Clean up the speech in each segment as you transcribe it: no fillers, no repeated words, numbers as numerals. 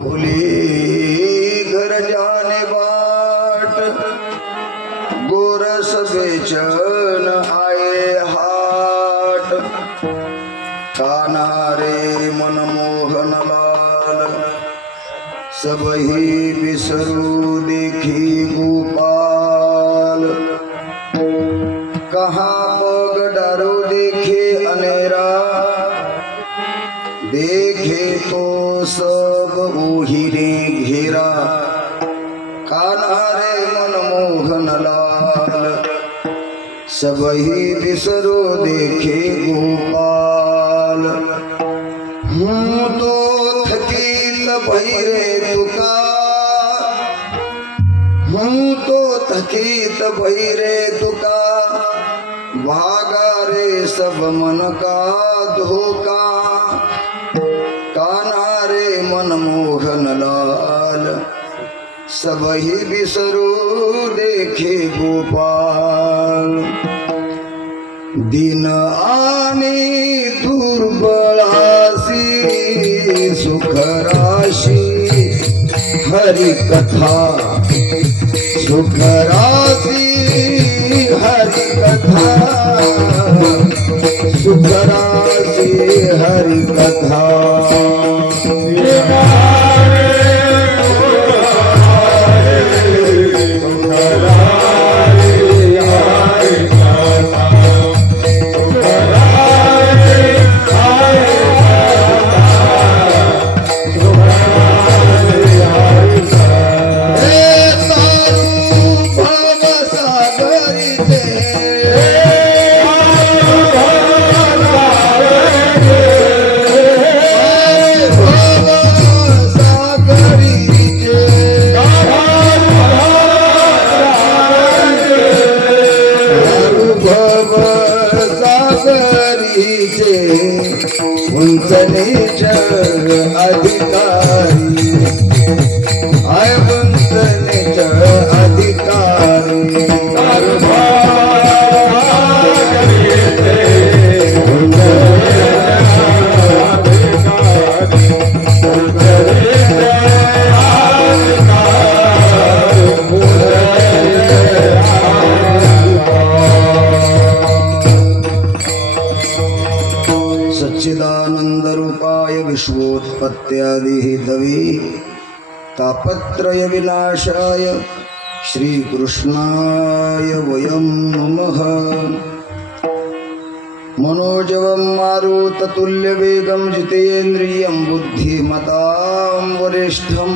भूली घर जाने बाट, गोरस बेचन आए हाट। काना रे मनमोहन लाल, सबही बिसरू देखी गोपाल। कहाँ पग डारो देखे अनेरा, देखे तो सब ओही रे घेरा। कान्हा रे मनमोहन लाल, सबही बिसरो देखे गोपाल। हूँ तो थकीत भई रे तुका, हूँ तो थकीत भई रे तुका। भागा रे सब मन का धोखा। कान्हा रे मनमोहन लाल, सबही बिसरो देखे गोपाल। दिन आने दुर्बलासी, सुख राशि हरि कथा। सुख राशि हरि कथा, सुख राशि हरि कथा। उंचनीच अधिकारी, आय उंचनीच अधिकारी। सच्चिदानंद रूपाय विश्वोत्पत्त्यादि हेतवे, तापत्रय विनाशाय श्रीकृष्णाय वयं नमः। मनोजवं मारुततुल्यवेगं जितेन्द्रियं बुद्धिमतां वरिष्ठं।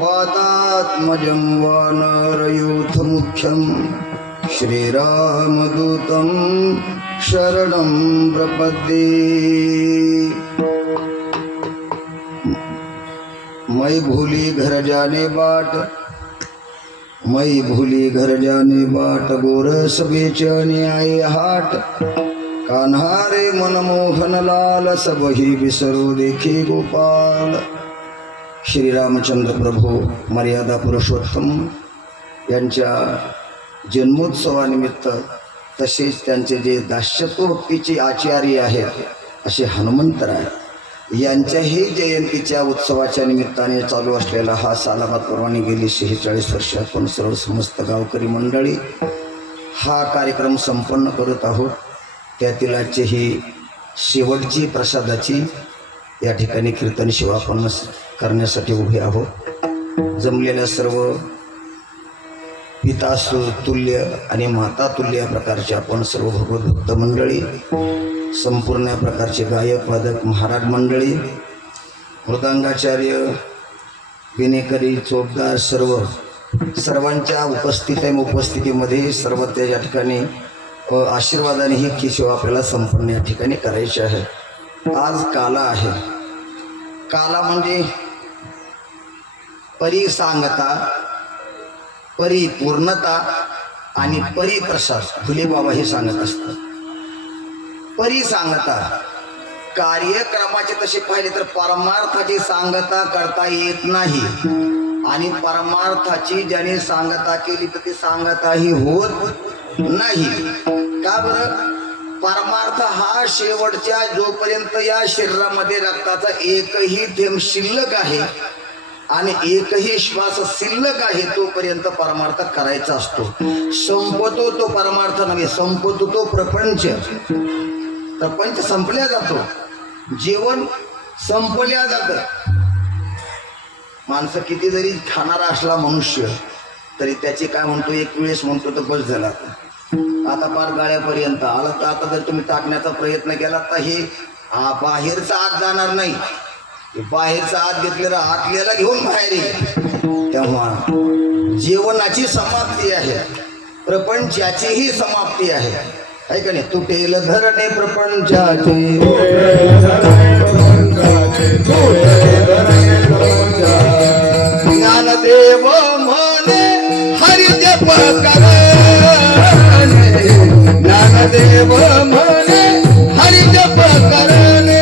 वातात्मजं वानरयूथमुख्यं, श्रीरामदूतं शरणं प्रपद्ये। मैं भूली घर जाने बाट, मैं भूली घर जाने बाट। गोरस बेचने आए हाट। कान्हा रे मनमोहन लाल, सबही बिसरो देखे गोपाल। श्री रामचंद्र प्रभू मर्यादा पुरुषोत्तम यांच्या जन्मोत्सवानिमित्त, तसेच त्यांचे जे दास्यत्ववृत्तीचे आचार्य आहेत असे हनुमंतराय यांच्याही जयंतीच्या उत्सवाच्या निमित्ताने चालू असलेला हा सालाबाद परवानी गेली 46 वर्ष आपण सर्व समस्त गावकरी मंडळी हा कार्यक्रम संपन्न करत आहोत। त्यातील आजची ही शेवटची प्रसादाची या ठिकाणी कीर्तन सेवा आपण करण्यासाठी उभे आहोत। जमलेल्या सर्व पितासु तुल्य आणि माता तुल्य या प्रकारचे आपण सर्व भगवत भक्त मंडळी, संपूर्ण प्रकारचे गायक वादक महाराज मंडळी, मृदंगाचार्य, विनेकरी, चोपदार, सर्वांच्या उपस्थितीमध्ये सर्व त्या ठिकाणी आशीर्वादाने ही सेवा आपल्याला संपूर्ण या ठिकाणी करायची आहे। आज काला आहे। काला म्हणजे परिसांगता, परिपूर्णता आणि परिप्रसाद फुले बाबा हे सांगत असतात। परिसांगता कार्यक्रमाचे तसे पाहिले तर परमार्थाची सांगता करता येत नाही, आणि परमार्थाची ज्याने सांगता केली तर ती सांगता ही होत नाही। का बरं? परमार्थ हा शेवटच्या जोपर्यंत या शरीरामध्ये रक्ताचा एकही थेंब शिल्लक आहे आणि एकही श्वास शिल्लक आहे तोपर्यंत परमार्थ करायचा असतो. संपतो तो परमार्थ नव्हे, संपतो तो प्रपंच. प्रपंच संपल्या जातो, जीवन संपल्या जात. माणसं किती जरी खाणारा असला मनुष्य तरी त्याची काय म्हणतो, एक वेळेस म्हणतो तर बस झाला, आता पार गाळ्यापर्यंत आला. तर आता जर तुम्ही टाकण्याचा प्रयत्न केला तर हे बाहेरचा आत जाणार नाही, बाहेरचा आत घेतलेला आतल्याला घेऊन बाहेर येईल. तेव्हा जीवनाची समाप्ती आहे, प्रपंचाचीही समाप्ती आहे. ऐका नाही, तुटेल धरणे प्रपंचाचे, ज्ञानदेव म्हणे हरी जप करणे, ज्ञानदेव म्हणे हरी जप करणे,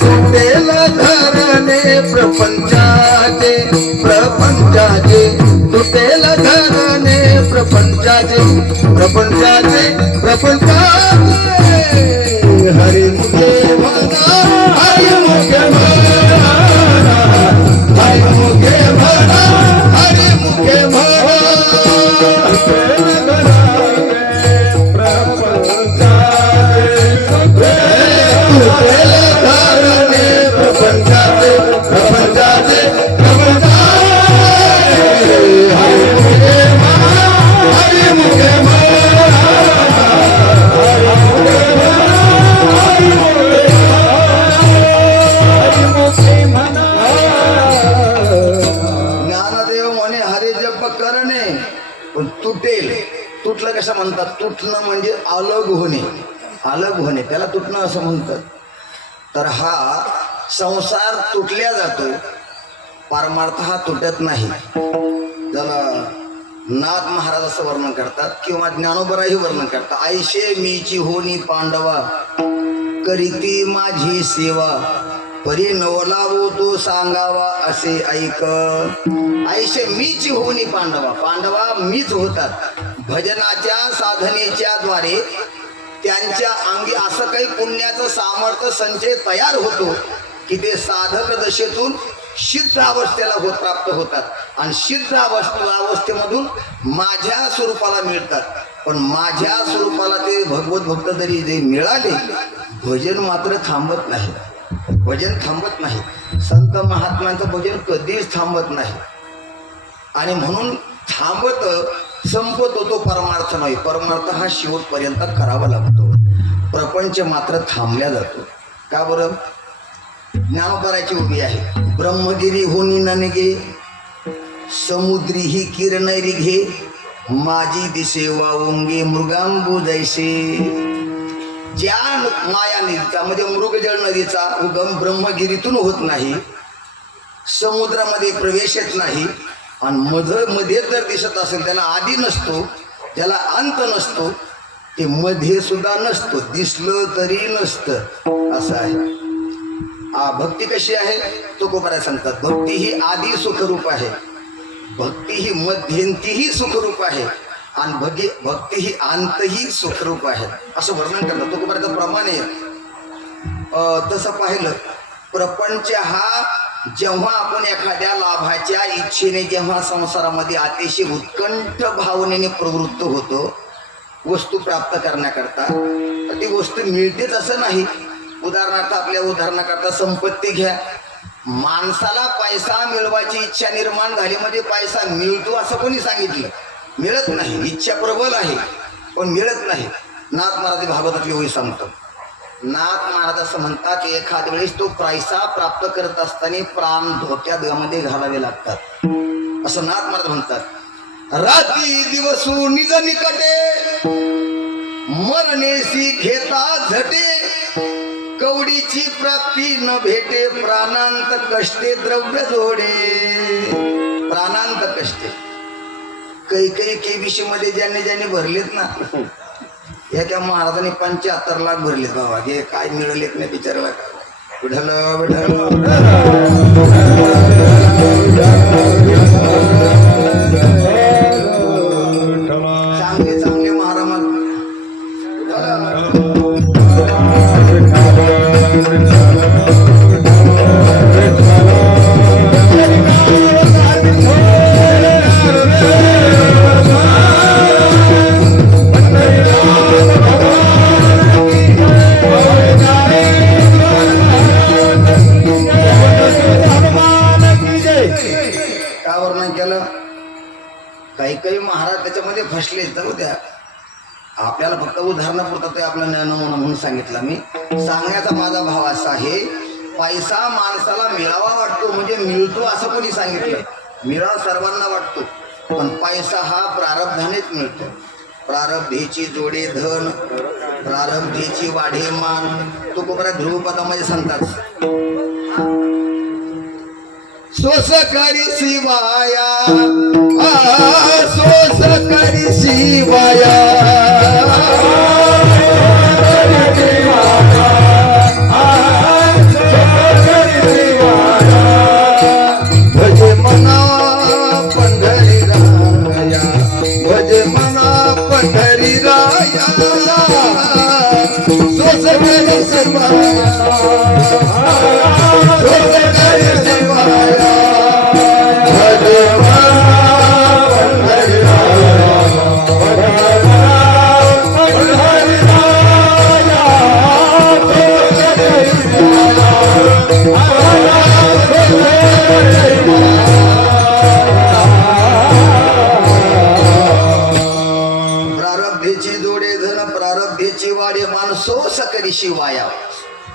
तुटेल धरणे प्रपंचाचे, प्रपंचाचे तुटेल धरणे प्रपंचाचे, प्रपंचाचे, प्रपंचाचे. हरी मुखे म्हणा, हरी मुखे म्हणा, हरी मुखे म्हणा, हरी मुखे म्हणा. तुटेल धरणे प्रपंचाचे, प्रपंचाचे, प्रपंचाचे. हरी मुखे म्हणा, हरी मुखे म्हणा, हरी मुखे म्हणा, हरी मुखे म्हणा. ज्ञानदेव म्हणे हरी जप करणे, पण तुटेल. तुटलं कसं म्हणतात, तुटणं म्हणजे अलग होणे, अलग होणे, त्याला तुटणं असं म्हणतात. तर हा संसार तुटल्या जातो, परमार्थ हा तुटत नाही. त्याला नाथ महाराज असं वर्णन करतात किंवा ज्ञानोबराही वर्णन करतात. ऐशे मीची होनी पांडवा, करीती माझी सेवा, परी नवलावो तो सांगावा असे ऐक. ऐशे मीची होनी पांडवा, पांडवा मीच होतात. भजनाच्या साधनेच्या द्वारे त्यांच्या अंगी असं काही पुण्याचं सामर्थ्य संचय तयार होतो की ते साधक दशेतून सिद्ध अवस्थेला प्राप्त होतात आणि सिद्ध अवस्थेमधून माझ्या स्वरूपाला मिळतात. पण माझ्या स्वरूपाला ते भगवत भक्त जरी जे मिळाले, भजन मात्र थांबत नाही, भजन थांबत नाही. संत महात्म्यांचं भजन कधीच थांबत नाही. आणि म्हणून थांबत संपतो तो परमार्थ नाही, परमार्थ हा शेवटपर्यंत करावा लागतो. प्रपंच मात्र थांबल्या जातो. का बरं? ज्ञानोबराची उभी आहे. ब्रह्मगिरी होनी ननगे, समुद्री ही किरण रिघे, माझी दिसे वावंगे मृगांबू जैसे. ज्या माया नदीचा म्हणजे मृगजळ नदीचा उगम ब्रह्मगिरीतून होत नाही, समुद्रामध्ये प्रवेश येत नाही, आणि मध्ये जर दिसत असेल त्याला आधी नसतो, त्याला अंत नसतो, ते मध्ये सुद्धा नसतो, दिसलं तरी नसतं, असं आहे. भक्ती कशी आहे? तुकोबाराय सांगतात, भक्ती ही आधी सुखरूप आहे, भक्ती ही मध्यंतीही सुखरूप आहे आणि भक्ती ही अंतही सुखरूप आहे, असं वर्णन करतात. तुकोबाराचं प्रमाण आहे. तसं पाहिलं, प्रपंच हा जेव्हा आपण एखाद्या लाभाच्या इच्छेने जेव्हा संसारामध्ये अतिशय उत्कंठ भावनेने प्रवृत्त होतो वस्तू प्राप्त करण्याकरता, तर ती वस्तू मिळतेच असं नाही. उदाहरणार्थ, आपल्या उदाहरणाकरता संपत्ती घ्या. माणसाला पैसा मिळवायची इच्छा निर्माण झाली म्हणजे पैसा मिळतो असं कोणी सांगितलं? मिळत नाही. इच्छा प्रबल आहे पण मिळत नाही. नाथ महाराज भागवतातली ओळी सांगतो. नाथ महाराज असं म्हणतात की एखाद्या वेळेस तो पैसा प्राप्त करत असताना प्राण धोक्यामध्ये घालावे लागतात, असं नाथ महाराज म्हणतात. रात्री दिवसू निज निकटे, मरणेसी घेता झटे, कवडीची प्राप्ती न भेटे, प्राणांत कष्टे द्रव्य जोडे. प्राणांत कष्टे. काही केबीसी मध्ये ज्यांनी भरलेत ना, एका महाराजांनी 75 लाख भरले बाबा. हे काय मिळाले एक नाही बिचारायला. विठ्ठल विठ्ठल चांगले चांगले महाराज काही महाराज त्याच्यामध्ये फसले. जाऊ द्या, आपल्याला फक्त उदाहरणापुरता ते आपला नमुना म्हणून सांगितलं. मी सांगण्याचा माझा भाव असा आहे, पैसा माणसाला मिळावा वाटतो म्हणजे मिळतो असं कोणी सांगितलं. मिळावा सर्वांना वाटतो, पण पैसा हा प्रारब्धानेच मिळतो. प्रारब्धेची जोडे धन, प्रारब्धेची वाढे मान. तो कोपरा ध्रुवपदामध्ये सांगतात. सोस करी शिवाया, सोस करी शिवाया, भजे मना पंढरी राया, भजे मना पंढरी राया, सोस करी शिवाया, सोस करी शिवाया, भजे मना पंढरी राया, पंढरी राया, प्रारब्धेची जोडे धन, प्रारब्धेची वाडे मान, सोस करी शिवाया.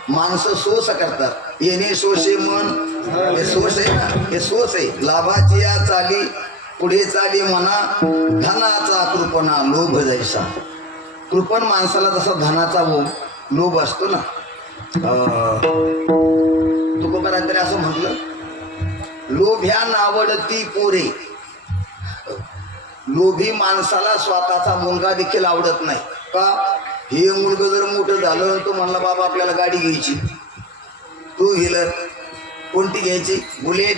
माणसं सोस करतात. येणे सोशे मन, हे सोस आहे ना, हे सोस आहे. लाभाची या चाली पुढे चाली म्हणा, धनाचा कृपणा लोभ जैसा. कृपण माणसाला जसा धनाचा लोभ असतो ना. तुकोबारांकडे असं म्हटलं, लोभ्या नावडती पोरे. लोभी माणसाला स्वतःचा मुलगा देखील आवडत नाही. का? हे मुलगा जर मोठं झालं तो म्हणला बाबा आपल्याला गाडी घ्यायची, टू व्हीलर कोणती घ्यायची, बुलेट.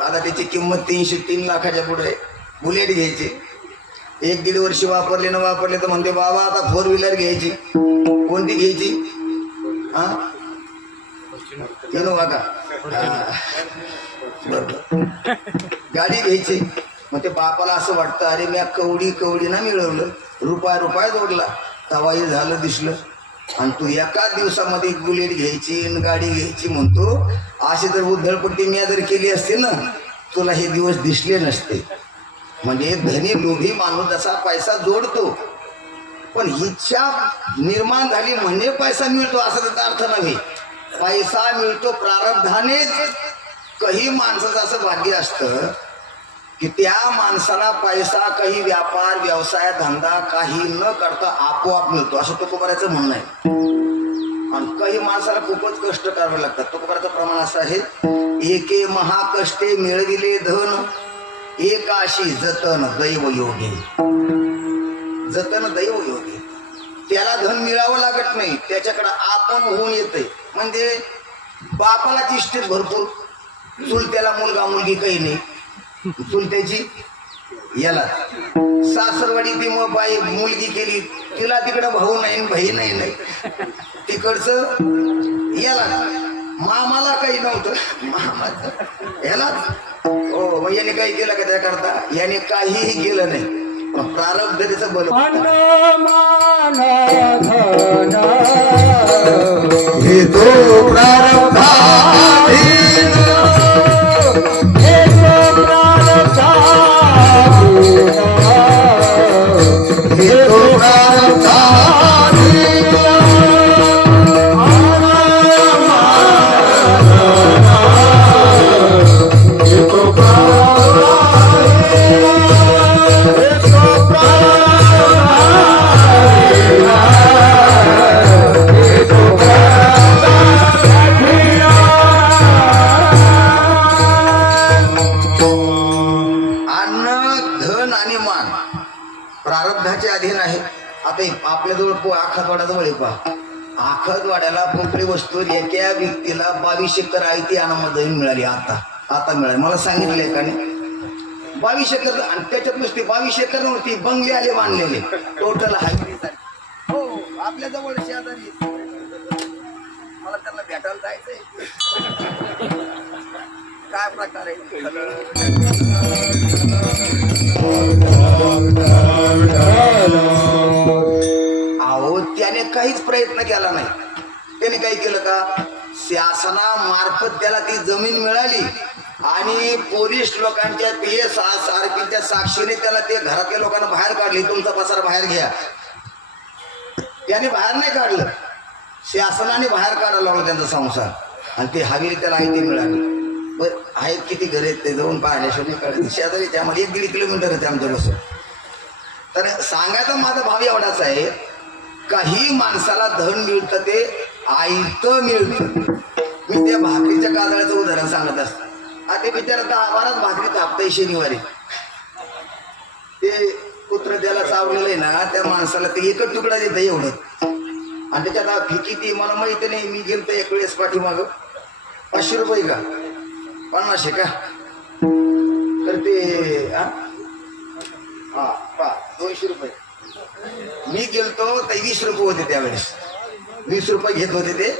आता त्याची किंमत 303 लाखाच्या पुढे आहे. बुलेट घ्यायची. 1-1.5 वर्ष वापरले न वापरले तर म्हणते बाबा आता 4 व्हीलर घ्यायची. कोणती घ्यायची? हा, इनोवा का? गाडी घ्यायची. मग ते बापाला असं वाटतं, अरे मी कवडी ना मिळवलं, रुपया जोडला, तवाही झालं दिसलं, आणि तू एका दिवसामध्ये एक बुलेट घ्यायची गाडी घ्यायची म्हणतो. अशी जर उधळपट्टी मी जर केली असते ना, तुला हे दिवस दिसले नसते. म्हणजे धनी लोभी माणूस जसा पैसा जोडतो, पण इच्छा निर्माण झाली म्हणजे पैसा मिळतो असं त्याचा अर्थ नव्हे. पैसा मिळतो प्रारब्धानेच. काही माणसाचं असं भाग्य असतं की त्या माणसाला पैसा काही व्यापार व्यवसाय धंदा काही न करता आपोआप मिळतो, असं तुकोबाराचं म्हणणं आहे. आणि काही माणसाला खूपच कष्ट करावे लागतात. तुकोबाराचं प्रमाण असं आहे, एके महाकष्टे मिळविले धन, एकाशी जतन दैव योगी. जतन दैव योगी. त्याला धन मिळावं लागत नाही, त्याच्याकडे आपण होऊन येते. म्हणजे बापाला तिष्ठेत भरपूर, चुलत्याला मुलगा मुलगी काही नाही. चुलत्याची याला सासरवाडी ती मग बाई मुलगी केली, तिला तिकडं भाऊ नाही बहीण नाही. तिकडचं याला मामाला काही नव्हतं, मामा याला हो. मग याने काही केलं का त्याकरता? याने काहीही केलं नाही. पण प्रारब्ध त्याचं बल. हे तो प्रारब्ध प्रारब्धाचे अधीन आहे. आता आपल्याजवळ आखातवाड्याजवळ आहे पहा. आखातवाड्याला पोपडी वस्तूवर एका व्यक्तीला 22 एकर आयती अनामत मिळाली. आता मिळाली. मला सांगितलं एकाने 22 एकर, आणि त्याच्यात नुसती 22 एकर नव्हती, बंगले आले बांधलेले. टोटल हायवे हो आपल्या जवळ शेजारी. मला त्यांना भेटायला जायचंय. काय प्रकार आहे. अहो त्याने काहीच प्रयत्न केला नाही. त्याने काय केलं का, शासनामार्फत त्याला ती जमीन मिळाली आणि पोलीस लोकांच्या PS सारखीच्या साक्षीने त्याला ते घरातल्या लोकांना बाहेर काढले. तुमचा पसारा बाहेर घ्या. त्याने बाहेर नाही काढलं, शासनाने बाहेर काढायला लावला त्यांचा संसार. आणि ते हवेली त्याला आयती मिळाली. बरं आहेत किती घर आहेत ते जाऊन पाहण्याशिवाय कळत. शेजारी त्यामध्ये 1-1.5 किलोमीटर आहे आमच्यापासून. तर सांगायचा माझा भाव एवढाच आहे, काही माणसाला धन मिळतं ते आयतं मिळतं. मी त्या भाकरीच्या काजळाचं उदाहरण सांगत असतो. आता बिचारा 10-12 भाकरी तापतंय शनिवारी. ते कुत्र त्याला चावलेलं आहे ना, त्या माणसाला ते एकच तुकडा देतं एवढं. आणि त्याच्यात फी किती मला माहिती नाही. मी गेलतो एक वेळेस पाठीमागं. 500 रुपये का 50 का, तर ते हा 200 रुपये. मी गेलतो तर 20 रुपये होते त्यावेळेस. 20 रुपये घेत होते ते.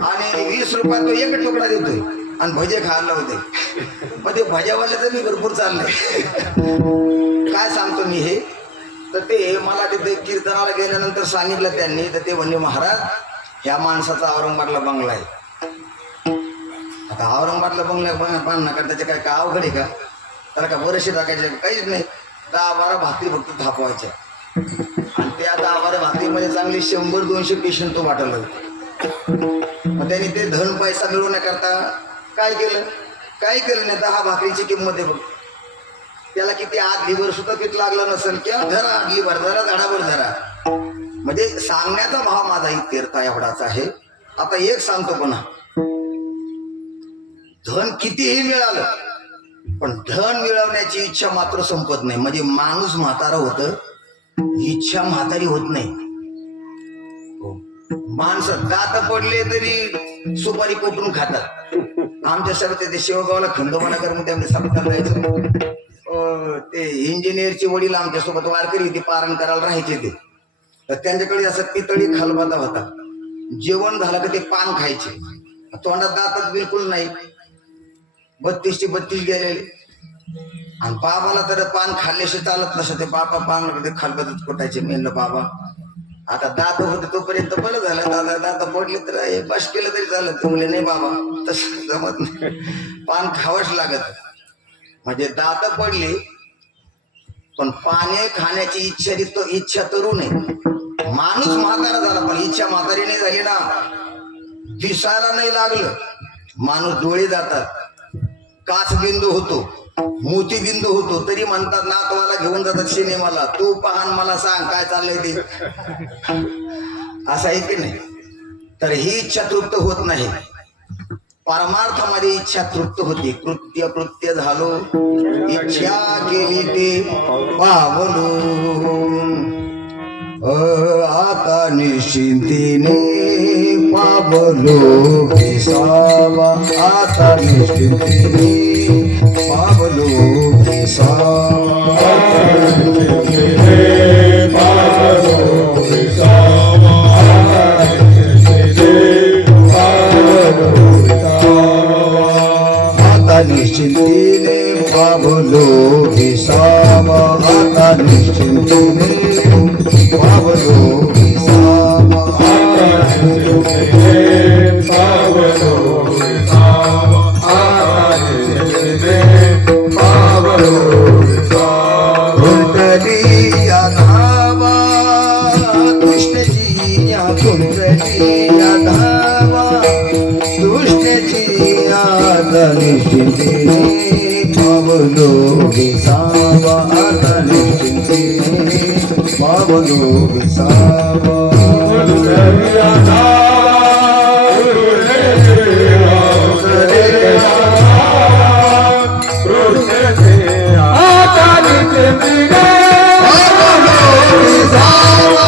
आणि 20 रुपयात तो एक तुकडा देतोय आणि भजे खायला होते. मग ते भज्यावाल्याचं मी भरपूर चाललंय. काय सांगतो मी हे, तर ते मला तिथे कीर्तनाला गेल्यानंतर सांगितलं त्यांनी. तर ते म्हणले महाराज ह्या माणसाचा औरंगाबादला बंगला आहे. आता औरंगाबादला बंगला बांधणं का त्याचे काय अवघड आहे का, त्याला का बरेचसे टाकायचे काहीच नाही. 10-12 भाकरी फक्त थापवायच्या. आणि त्या 10-12 भाकरीमध्ये चांगली 100-200 पेशंट तो वाटलं होते. मग त्यांनी ते धन पैसा मिळवण्याकरता काय केलं नाही. 10 भाकरीची किंमत आहे बघ. त्याला किती आदलीवर सुद्धा पीठ लागलं नसेल, किंवा धरा आदलीवर धरा झाडावर धरा. म्हणजे सांगण्याचा भाव माझा इतका एवढाच आहे. आता एक सांगतो पुन्हा, धन कितीही मिळालं पण धन मिळवण्याची इच्छा मात्र संपत नाही. म्हणजे माणूस म्हातारा होतं, इच्छा म्हातारी होत नाही. माणसं दात पडले तरी सुपारी कोटून खातात. आमच्या सर ते शेवगावला खंडोबाना करून त्यामध्ये सप्ताह जायचं. ते इंजिनियरचे वडील आमच्यासोबत वारकरी ते पारण करायला राहायचे. ते तर त्यांच्याकडे असं पितळी खालबाता होता. जेवण झालं की ते पान खायचे. तोंडात दातच बिलकुल नाही. 32 चे 32 गेलेले. आणि बाबाला तर पान खाल्ल्याशी चालत नसं. ते बाबा पान ते खालबातच कोटायचे. मेनलं बाबा आता दात होते तोपर्यंत बरं झालं. दादा दात पडले तर बस केलं तरी चालत. ते म्हणले नाही बाबा तसं जमत नाही, पान खावंच लागत. म्हणजे दात पडले पण पाने खाण्याची इच्छा तरुण आहे. माणूस म्हातारा झाला पण इच्छा म्हातारी नाही झाली ना. दिसायला नाही लागलं, माणूस डोळे जातात, काचबिंदू होतो, मोतीबिंदू होतो, तरी म्हणतात नातवाला घेऊन जातात सिनेमाला. तू पाहन मला सांग काय चाललंय ते. असं आहे की नाही. तर ही इच्छा तृप्त होत नाही. परमार्थामध्ये इच्छा तृप्त होते. कृत्य झालो इच्छा केली ते पावलो. आता निश्चिंतीने पावलो विसावा. आता निश्चिंतीने पावलो विसावा. आता निश्चिंतीने पावलो विसावा. आता निश्चिंतीने पावलो विसावा. कुंडली या धावा कृष्णजी या कुंडली या धावा कृष्णजी या निश्चिंतीने पावलो विसावा. आता निश्चिंतीने पावलो विसावा. आता निश्चिंतीने पावलो विसावा.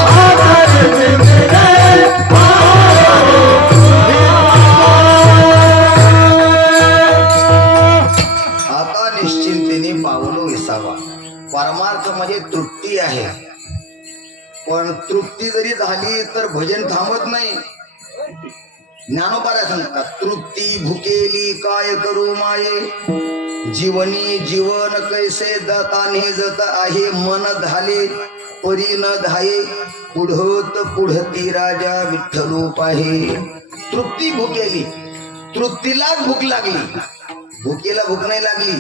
विसावा. परमार्थ म्हणजे तृप्ती आहे, पण तृप्ती जरी झाली तर भजन थांबत नाही. ज्ञानोबाला सांगतात, तृप्ती भुकेली काय करू माये, जीवनी जीवन कैसे जाताने जत आहे, मन झाले परी न धाये, पुढत पुढती राजा विठ्ठलू पाहे. तृप्ती भुकेली, तृप्तीलाच भूक लागली, भुकेला भूक नाही लागली.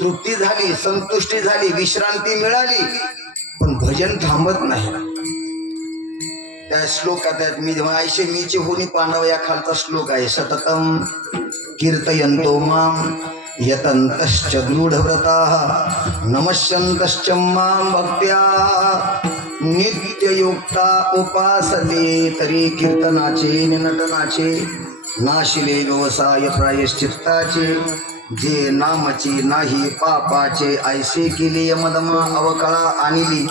तृप्ती झाली, संतुष्टी झाली, विश्रांती मिळाली, पण भजन थांबत नाही. त्या श्लोकात मी आयशे मीचे होनी पांडव या खालचा श्लोक आहे. सततम कीर्तयन्तो माम यतन्तश्च दृढव्रताः नमस्यन्तश्च मां भक्त्या नित्ययुक्ता उपासते. तरी कीर्तनाचे नटनाचे नाशिले व्यवसाय प्रायश्चित्ताचे, जे नामची नाही पापाचे, ऐसे केले यमदमा अवकळा आणली,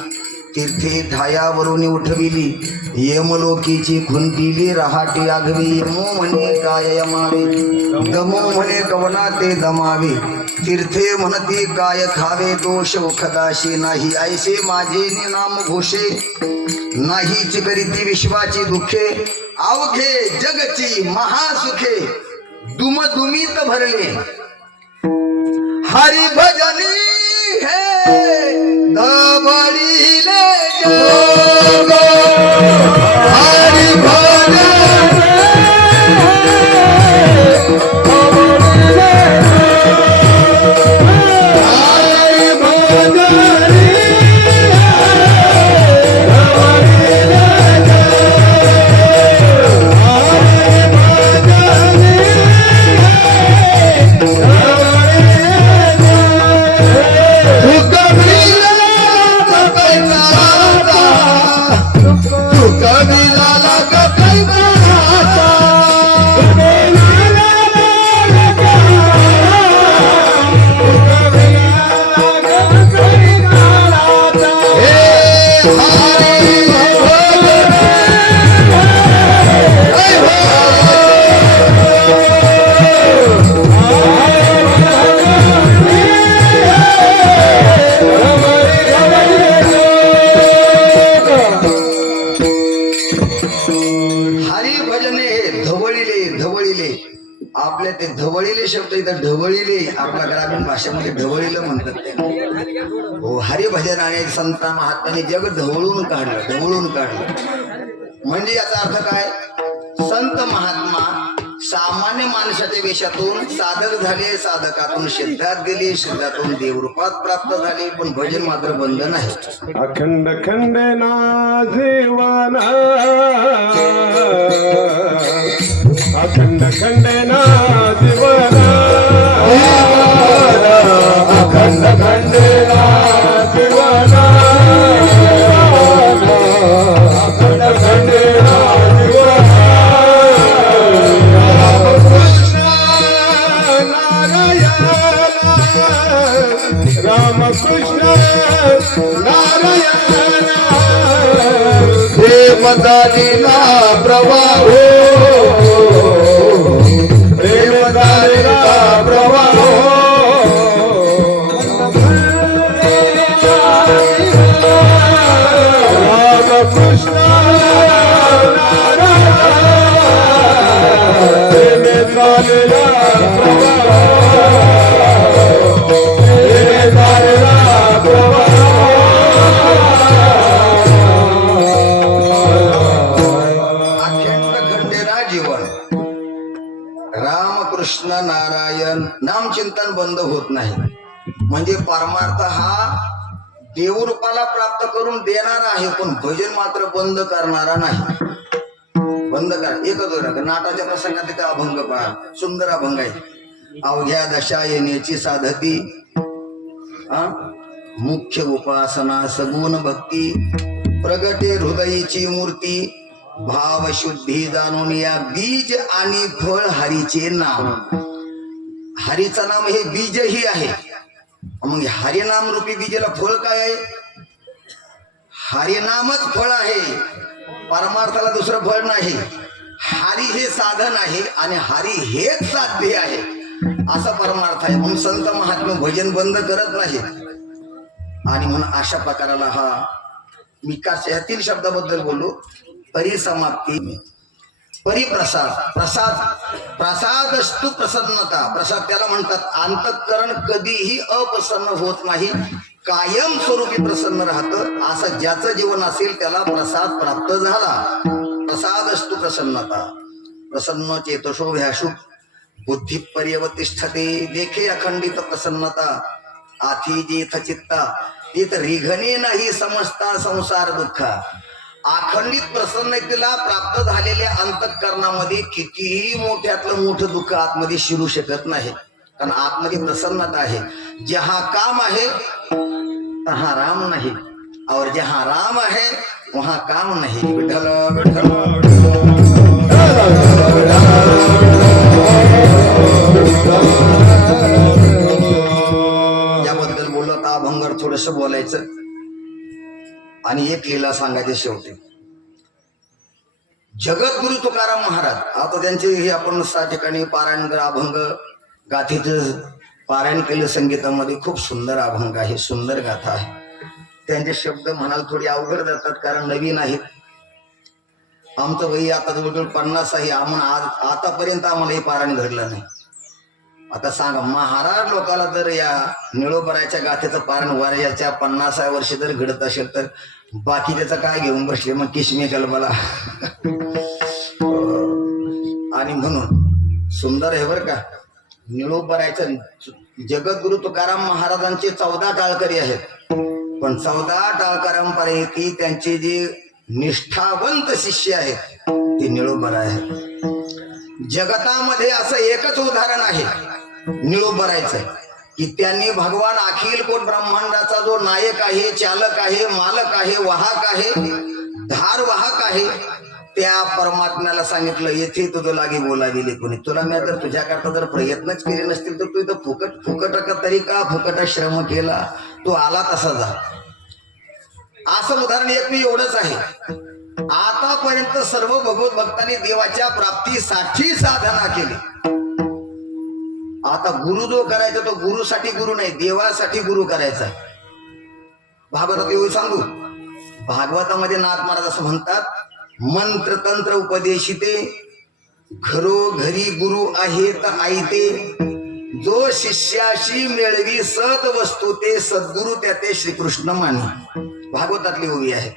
तीर्थे ठायावरून उठविली, यमलोकीची खुंटिली रहाटी आघवी. यमो म्हणे काय यमावे, दमो म्हणे कवना ते दमावे, तीर्थे म्हणती काय खावे, दोष उखदाशी नाही, ऐसे माझे नाम घोषे, नाहीच करीती विश्वाची दुखे, अवघे जगची महासुखे, दुमदुमीत भरले हरि भजनी हे दबळीले जग, हरि भजन आपल्या ते धवळीले शब्द इथं ढवळीले आपल्या ग्रामीण भाषेमध्ये ढवळीलं म्हणतात ते. हो, हरिभजन आणि संत महात्म्याने जग ढवळून काढलं, ढवळून काढलं. म्हणजे याचा अर्थ काय, संत महात्मा सामान्य माणसाच्या वेशातून साधक झाले, साधकातून सिद्धात गेले, सिद्धातून देवरूपात प्राप्त झाले, पण भजन मात्र बंद नाही. अखंड खंड ना जीवना, अखंड खंड ना जीवना, अखंड खंड ना जीवना, अखंड खंड ना जीवना. रामकृष्ण नारायण प्रेमदानीला प्रवाह, प्रेमदानीला प्रवाह. रामकृष्ण नारायण प्रेमदानीला प्रवाह. रामकृष्ण नारायण नामचिंतन बंद होत नाही. म्हणजे परमार्थ हा देवरूपाला प्राप्त करून देणारा आहे, पण भजन मात्र बंद करणारा नाही. बंद करा एकच होईल. नाटाच्या प्रसंगात का अभंग पहा, सुंदर अभंग आहे. अवघ्या दशा येण्याची साधती, मुख्य उपासना सगुण भक्ती, प्रगटे हृदयीची मूर्ती, भाव शुद्धी जाणून या बीज आणि फळ हरीचे नाम. हरीचं नाम हे बीजही आहे. मग हरिनाम रूपी बीजेला फळ काय आहे? हरिनामच फळ आहे, परमार्थाला दुसरं फळ नाही. हरी हे साधन आहे आणि हरी हेच साध्य आहे. असा परमार्थ आहे. म्हणून संत महात्मा भजन बंद करत नाही. आणि म्हणून अशा प्रकाराला हा विकास या 3 शब्दाबद्दल बोललो. परिसमाप्ती, परिप्रसाद, प्रसाद, प्रसादस्तु प्रसन्नता. प्रसाद त्याला म्हणतात. अंतःकरण कधीही अप्रसन्न होत नाही, कायम स्वरूपी प्रसन्न राहतं. असं ज्याचं जीवन असेल त्याला प्रसाद प्राप्त झाला. प्रसादस्तु प्रसन्नता. प्रसन्न चेतसो भ्याशु बुद्धी पर्यवतिष्ठते. देखे अखंडित प्रसन्नता आथी जेथ चित्ता तेथ रिघणे नाही समजता संसार दुःखा. अखंडित प्रसन्नतेला प्राप्त झालेल्या अंतःकरणामध्ये कितीही मोठ्यातलं मोठं दुःख आतमध्ये शिरू शकत नाही. कारण आतमध्ये प्रसन्नता आहे. जहाँ काम आहे तहाँ राम नहीं, और जहाँ राम है वहाँ काम नहीं. विठ्ठल विठ्ठल. याबद्दल बोलत अभंगावर थोडस बोलायचं आणि एक लीला सांगायची शेवटी. जगद्गुरु तुकाराम महाराज, आता त्यांचे हे आपण 6 ठिकाणी पारायण अभंग गाथेचं पारायण केलं. संगीतामध्ये खूप सुंदर अभंग आहे, सुंदर गाथा आहे. त्यांचे शब्द म्हणाल थोडी अवघड जातात कारण नवीन आहेत. आमचं वय आता जवळजवळ 50 आहे. आतापर्यंत आम्हाला हे पारायण घडलं नाही. आता सांगा, महाराज लोकाला जर या निळोबराच्या गाथेचं पारायण वर्षाच्या 50व्या वर्षी जर घडत असेल तर बाकी त्याचं काय घेऊन बसले मग किशमी कल्पना. आणि म्हणून सुंदर आहे बरं का. निळोबरायचं जगद्गुरु तुकाराम महाराजांचे 14 टाळकरी आहेत. पण 14 टाळकऱ्यांपैकी त्यांचे जे निष्ठावंत शिष्य आहेत ते निळोबरा आहेत. जगतामध्ये असं एकच उदाहरण आहे निळोबरायचं की त्यांनी भगवान अखिल कोट ब्रह्मांडाचा जो नायक आहे, चालक आहे, मालक आहे, वाहक आहे, धार वाहक आहे, त्या परमात्म्याला सांगितलं येथे तुझं लागे बोलाविले कोणी. तुला मी जर तुझ्याकरता जर प्रयत्नच केले नसतील तर तू इथं फुकट तरी का फुकट श्रम केला, तू आला तसा जा. असं उदाहरण एक मी एवढंच आहे. आतापर्यंत सर्व भगवत भक्तांनी देवाच्या प्राप्तीसाठी साधना केली. आता गुरु जो करायचा तो गुरुसाठी गुरु नाही, देवासाठी गुरु करायचा आहे. भागवतात येऊ सांगू. भागवतामध्ये नाथ महाराज असं म्हणतात, मंत्र तंत्र उपदेशिते घरोघरी गुरु आहेत आईते. जो शिष्याशी मिळवी सद वस्तू ते सद्गुरु त्या ते श्रीकृष्ण माने. भागवतातली ओवी आहे.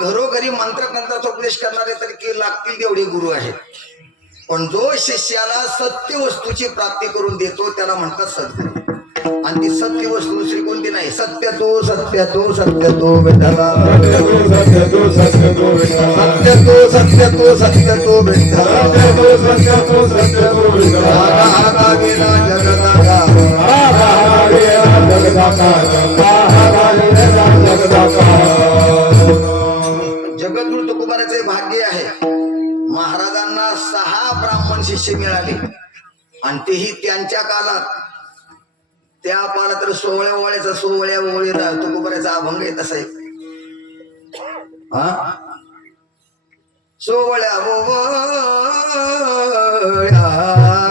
घरोघरी मंत्र तंत्राचा उपदेश करणारे तरी लागतील तेवढे गुरु आहेत. पण जो शिष्याला सत्य वस्तूची प्राप्ती करून देतो त्याला म्हणतात सद्गुरु. आणि ती सत्य वस्तू दुसरी कोणती नाही. सत्य तो सत्य तो सत्य तो विठ्ठला. सत्य तो सत्य तो सत्य तो विठ्ठला. जगद्गुरु तुकोबाराचे भाग्य आहे. महाराजांना 6 ब्राह्मण शिष्य मिळाले आणि तेही त्यांच्या काळात. त्या पाला तर 16 ओळ्याचा 16 ओळी तुकोबाराचा अभंग आहे तसा आहे. 16 ओळ्या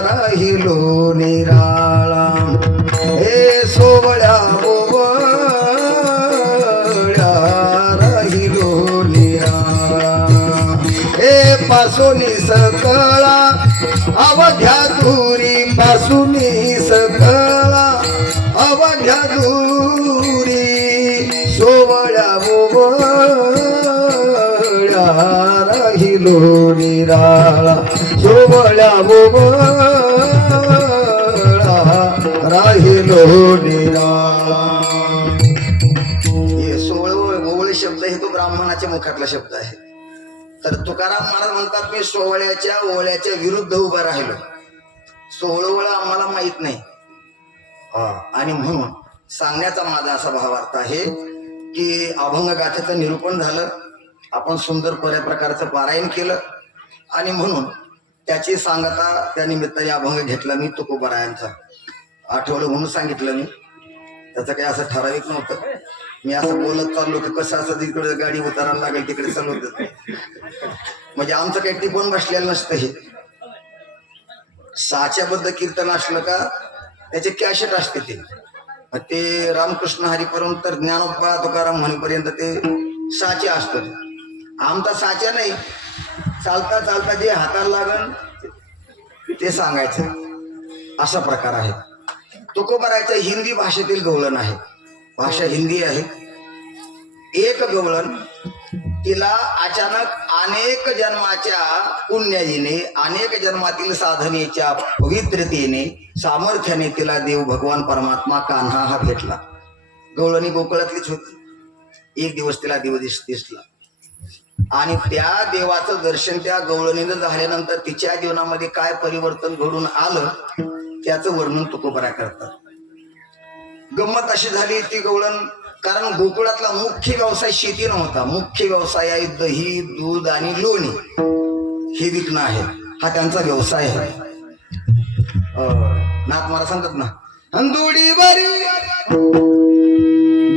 राहिलो निराळा. हे 16 पासूनी सकळा अवघ्या दुरी. पासूनी सकळा अवघ्या दुरी. 16 ओवळ्या राहिलो निराळा. 16 ओवळ्या राहिलो निराळा. हे 16 ओवळे शब्द हे तो ब्राह्मणाच्या मुखातला शब्द आहे. तर तुकाराम महाराज म्हणतात, मी 16च्या ओळ्याच्या विरुद्ध उभा राहिलो. 16 ओळा आम्हाला माहित नाही. आणि म्हणून सांगण्याचा माझा असा भावार्थ आहे की अभंग गाथेचं निरूपण झालं. आपण सुंदर पर्या प्रकारचं पारायण केलं आणि म्हणून त्याची सांगता त्या निमित्ताने अभंग घेतला मी तुकोबारायांचा. आठवलं म्हणून सांगितलं मी. त्याचं काही असं ठराविक नव्हतं. मी असं बोलत चाललो की कसं असं तिकडे गाडी उतारायला लागेल तिकडे चालवत म्हणजे आमचं काही टिपून बसलेलं नसतं. हे साच्याबद्ध कीर्तन असलं का त्याचे कॅशेट असते ते. ते रामकृष्ण हरिपर्यंत तर ज्ञानोबा तुकाराम म्हणेपर्यंत ते साचे असतात. आमचा साच्या नाही, चालता चालता जे हाताला लागल ते सांगायचं, असा प्रकार आहे. तुकोबारायचं हिंदी भाषेतील गवळण आहे, भाषा हिंदी आहे. एक गवळण तिला अचानक अनेक जन्माच्या पुण्याईने, अनेक जन्मातील साधनेच्या पवित्रतेने, सामर्थ्याने तिला देव भगवान परमात्मा कान्हा हा भेटला. गवळणी गोकुळातलीच होती. एक दिवस तिला देव दिसला आणि त्या देवाचं दर्शन त्या गवळणीनं झाल्यानंतर तिच्या जीवनामध्ये काय परिवर्तन घडून आलं त्याचं वर्णन तुकोबरा करतात. गंमत अशी झाली ती गवळण, कारण गोकुळातला मुख्य व्यवसाय शेती नव्हता. मुख्य व्यवसाय आहे दही, दूध आणि लोणी हे विकणं आहे, हा त्यांचा व्यवसाय आहे. नाथ मला सांगतात ना, दुडी बारी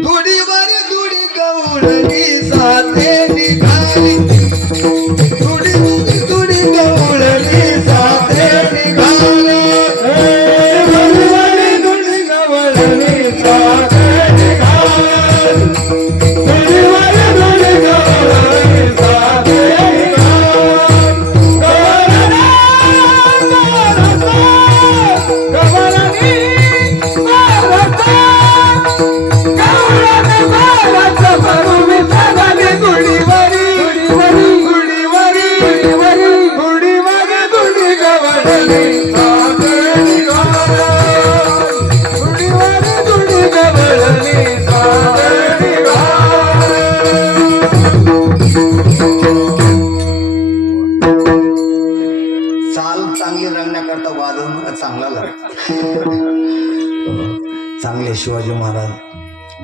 दुडी बारी दुडी गवळणी साथे निघाली, दुडी दुडी दुडी गवळणी साथे निघाली, दुडी गवळणी साथे चांगला लागतो. चांगले शिवाजी महाराज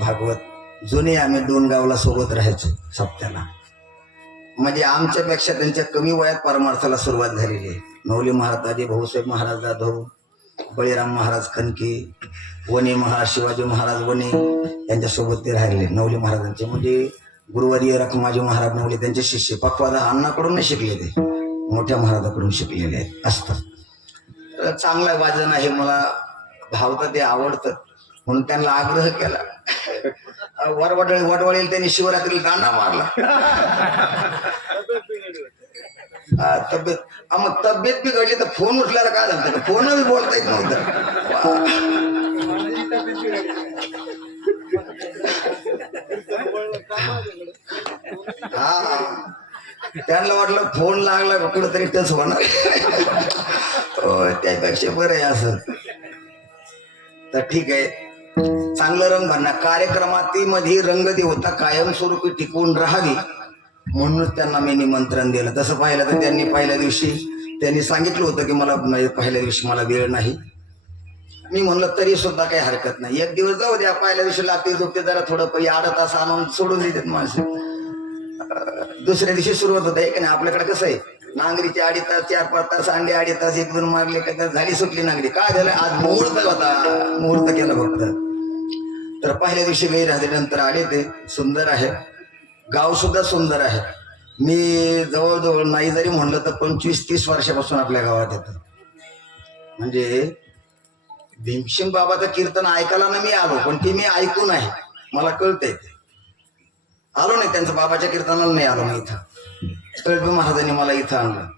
भागवत जुने आम्ही डोनगावला सोबत राहायचो सप्त्याला. म्हणजे आमच्यापेक्षा त्यांच्या कमी वयात परमार्थाला सुरुवात झालेली आहे. नवली महाराज, भाऊसाहेब महाराज जाधव, बळीराम महाराज खनके, वने महाराज शिवाजी महाराज वने यांच्यासोबत ते राहिले. नवली महाराजांचे म्हणजे गुरुवारी रखमाजी महाराज नवले त्यांचे शिष्य. पक्वादा अण्णाकडून नाही शिकले, ते मोठ्या महाराजाकडून शिकलेले आहेत असतात. चांगलं वाजन आहे, मला भावतं ते आवडतं म्हणून त्यांना आग्रह केला. वडवळेल त्यांनी शिवरात्रीला दांडा मारला. तब्येत मग तब्येत बिघडली तर फोन उठल्याला काय झालं, फोनच बोलता येत नव्हतं. हा त्यांना वाटलं फोन लागला कुठंतरी टच होणार, त्यापेक्षा बरं आहे असं. तर ठीक आहे, चांगलं रंग भरणा कार्यक्रमातीमध्ये रंगदेवता कायमस्वरूपी टिकून राहावी म्हणून त्यांना मी निमंत्रण दिलं. तसं पाहिलं तर त्यांनी पहिल्या दिवशी त्यांनी सांगितलं होतं की मला पहिल्या दिवशी मला वेळ नाही. मी म्हणलं तरी सुद्धा काही हरकत नाही, एक दिवस जाऊ द्या, पहिल्या दिवशी लागते झोपते जरा थोडं पै अर्धा तास आणून सोडून देतात माणसं. दुसऱ्या दिवशी सुरुवात होता. एक नाही, आपल्याकडे कसं आहे, नांगरीचे 2.5 तास 4-5 तास अंडे 2.5 तास 1-2 मारले का झाली सुटली नांगरी. काय झालं, आज मुहूर्त होता, मुहूर्त केला फक्त. तर पहिल्या दिवशी गैर राहिल्यानंतर आले. ते सुंदर आहे, गाव सुद्धा सुंदर आहे. मी जवळजवळ नाही जरी म्हणलं तर 25-30 वर्षापासून आपल्या गावात येतं. म्हणजे भीमसिंग बाबाचं कीर्तन ऐकायला ना मी आलो, पण ते मी ऐकून आहे, मला कळतंय. आलो नाही त्यांचं बाबाच्या कीर्तनाला नाही आलो मी इथं. तळबी महाराजांनी मला इथं आणलं.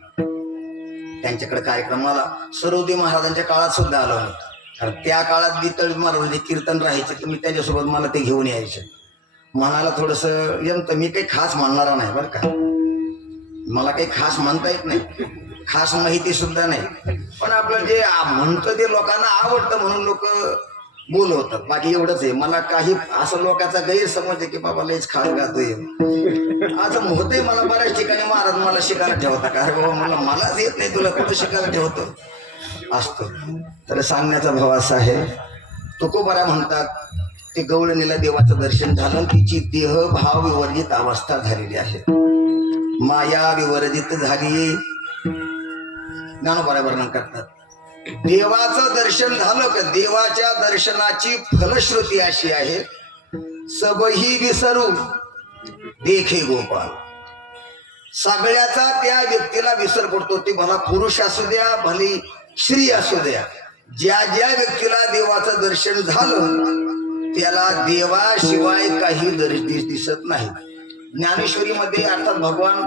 त्यांच्याकडे कार्यक्रमाला सरोदे महाराजांच्या काळात सुद्धा आलो नाही, कारण त्या काळात बी तळबी महाराजांचे कीर्तन राहायचे तर मी त्याच्यासोबत मला ते घेऊन यायचे. म्हणाला थोडस यंत्र, मी काही खास म्हणणारा नाही बरं का, मला काही खास म्हणता येत नाही, खास माहिती सुद्धा नाही, पण आपलं जे म्हणतं ते लोकांना आवडतं म्हणून लोक बोलवतात, बाकी एवढंच आहे. मला काही असं लोकांचा गैरसमज आहे की बाबा लयच खास गातोय असं होतंय. मला बऱ्याच ठिकाणी महाराज मला शिकायला ठेवता का, अरे बाबा मलाच येत नाही, तुला कुठं शिकायला ठेवतो असतो. तर सांगण्याचा भाव असा आहे, तुकोबारा म्हणतात ते गवळणीला देवाचं दर्शन झालं, तिची देह भाव विवर्जित अवस्था झालेली आहे, माया विवर्जित झाली. ज्ञानोबा वर्णन करतात, देवाचं दर्शन झालं का देवाच्या दर्शनाची फलश्रुती अशी आहे, सबही विसरू देखे गोपाल. सगळ्याचा त्या व्यक्तीला विसर पडतो. ते भला पुरुष असू द्या, भली श्री असू द्या. ज्या ज्या व्यक्तीला देवाचं दर्शन झालं त्याला देवाशिवाय काही दिसत नाही. ज्ञानेश्वरीमध्ये अर्थात भगवान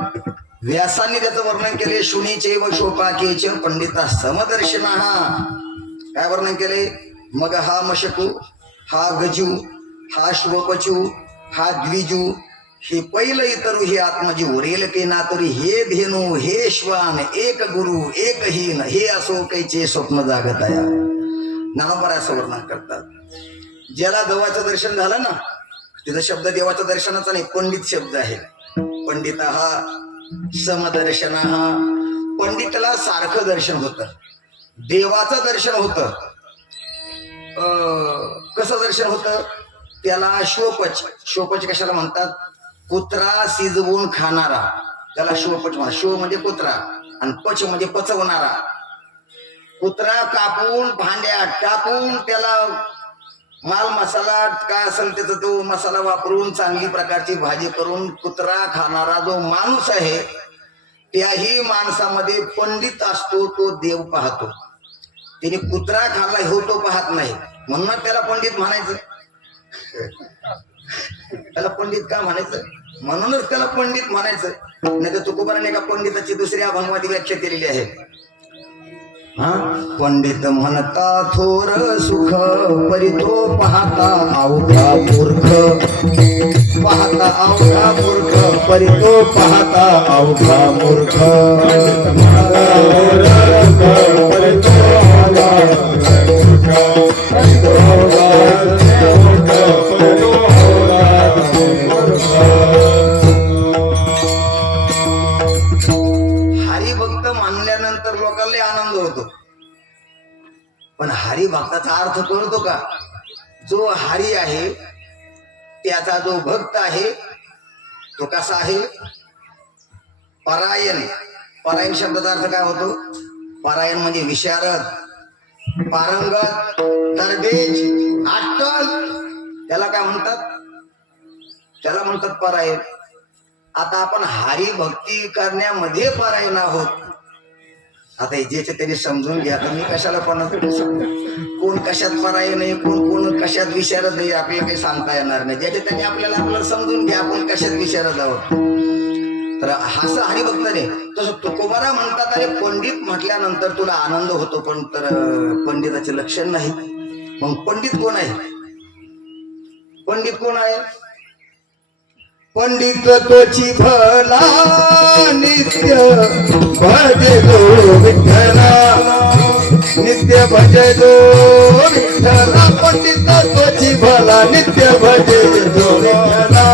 व्यासाने त्याचं वर्णन केले. शुनीचे व शोकाकेचे पंडिता समदर्शना. काय वर्णन केले? मग हा मशकू, हा गजू, हा श्वपचू, हा द्विजू, हे पहिलं इतरू हे आत्मजी उरेल के ना तरी हे धेनू हे श्वान एक गुरु एक हीन हे असो कैचे स्वप्न जागत आहे. ज्ञानोबा असं वर्णन करतात. ज्याला देवाचं दर्शन झालं ना, तिथं शब्द देवाचं दर्शनाचा नाही, पंडित शब्द आहे. पंडित हा समदर्शन हा. पंडितला सारखं दर्शन होतं, देवाचं दर्शन होतं. कसं दर्शन होतं? त्याला शोपच. शोपच कशाला म्हणतात? कुत्रा शिजवून खाणारा त्याला शोपच म्हणा. शो म्हणजे कुत्रा आणि पच म्हणजे पचवणारा. कुत्रा कापून भांड्यात टाकून त्याला माल मसाला काय असेल त्याचा तो मसाला वापरून चांगली प्रकारची भाजी करून कुत्रा खाणारा जो माणूस आहे त्याही माणसामध्ये पंडित असतो. तो देव पाहतो. त्याने कुत्रा खाल्ला हो तो पाहत नाही, म्हणून त्याला पंडित म्हणायचं. त्याला पंडित का म्हणायचं? म्हणूनच त्याला पंडित म्हणायचं. नाही तर तुकोबाराने एका पंडिताची दुसरी अभंगवादी व्याख्या केलेली आहे. पंडित म्हणता थोर सुख परितो पाहता अवघा मूर्ख. पाहता अवघा मूर्ख परितो पाहता अवघा मूर्ख. हरिभक्त मानल्यानंतर लोकांना आनंद होतो, पण हरिभक्ताचा अर्थ कळतो का? जो हरी आहे त्याचा जो भक्त आहे तो कसा आहे? परायण. परायण शब्दाचा अर्थ काय होतो? परायण म्हणजे विशारद, पारंगत, तरबेज, अट्टल. त्याला काय म्हणतात? त्याला म्हणतात परायण. आता आपण हरिभक्ती करण्यामध्ये परायण आहोत. आता ज्याचे त्यांनी समजून घ्या. तर मी कशाला कोण कशात परायण आहे, कोण कशात विशारद आहे आपल्याला काही सांगता येणार नाही. ज्याचे त्यांनी आपल्याला समजून घ्या आपण कशात विशारद आहोत. तर असं हरिभक्त नाही. तसं तुकोबारा म्हणतात अरे पंडित म्हटल्यानंतर तुला आनंद होतो, पण तर पंडिताचे लक्षण नाही. मग पंडित कोण आहे? पंडित कोण आहे? पंडित तोची भला नित्य भजे जो विठ्ठला. नित्य भजे जो विठ्ठला. पंडित तोची भला नित्य भजे जो विठ्ठला.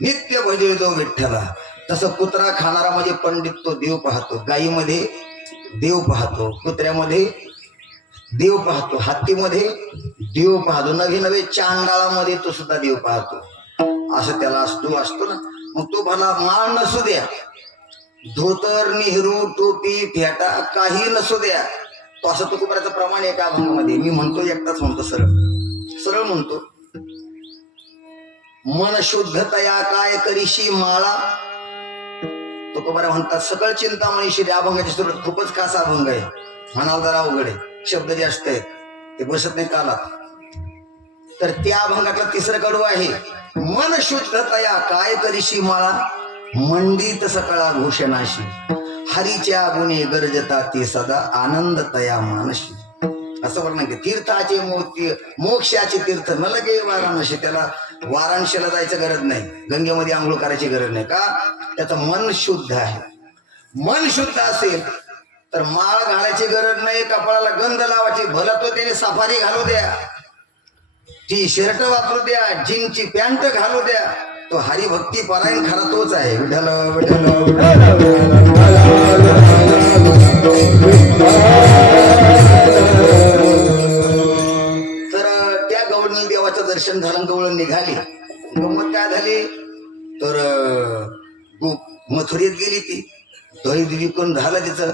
नित्य भजे जो विठ्ठला. तसं कुत्रा खाणारा म्हणजे पंडित तो देव पाहतो. गायीमध्ये देव पाहतो, कुत्र्यामध्ये देव पाहतो, हत्तीमध्ये देव पाहतो, नवे नवे चांडाळामध्ये तो सुद्धा देव पाहतो. असं त्याला असतो ना. मग तो भला माळ नसू द्या, धोतर नेहरू टोपी फेटा काही नसू द्या, तो असं तुकोबाराचं प्रमाण एका अभंगामध्ये मी म्हणतो, एकटाच म्हणतो, सरळ म्हणतो. मन शुद्धतया काय करीशी माळा. तुकोबारा म्हणतात सकळ चिंतामणी श्री. अभंगाची सुरुवात खूपच खास अभंग आहे, म्हणाल जरा अवघड आहे, शब्द जास्त आहेत, ते बसत नाही कालात. तर त्या अभंगातला तिसरं कडू आहे, मन शुद्धतया काय करीशी माळा. मंडित सकळा घोषणाशी. हरीच्या गुणे गरजता ती सदा आनंद तया मानशी. असं वर्णन की तीर्थाचे मोक्षाचे तीर्थ न लगे वाराणसी. त्याला वाराणसीला जायचं गरज नाही, गंगेमध्ये आंघोळ करायची गरज नाही. का? त्याचं मन शुद्ध आहे. मन शुद्ध असेल तर माळ घालायची गरज नाही, कपाळाला गंध लावायची. भला तो त्याने सफारी घालू द्या, टी शर्ट वापरू द्या, जीनची पॅन्ट घालू द्या, तो हरिभक्ती परायण खरा तोच आहे. विठ्ठल तर त्या गवळणी देवाचं दर्शन झालं, गवळण निघाली. गंमत काय झाली? विपरीत गेली ती. दही विकून झालं तिचं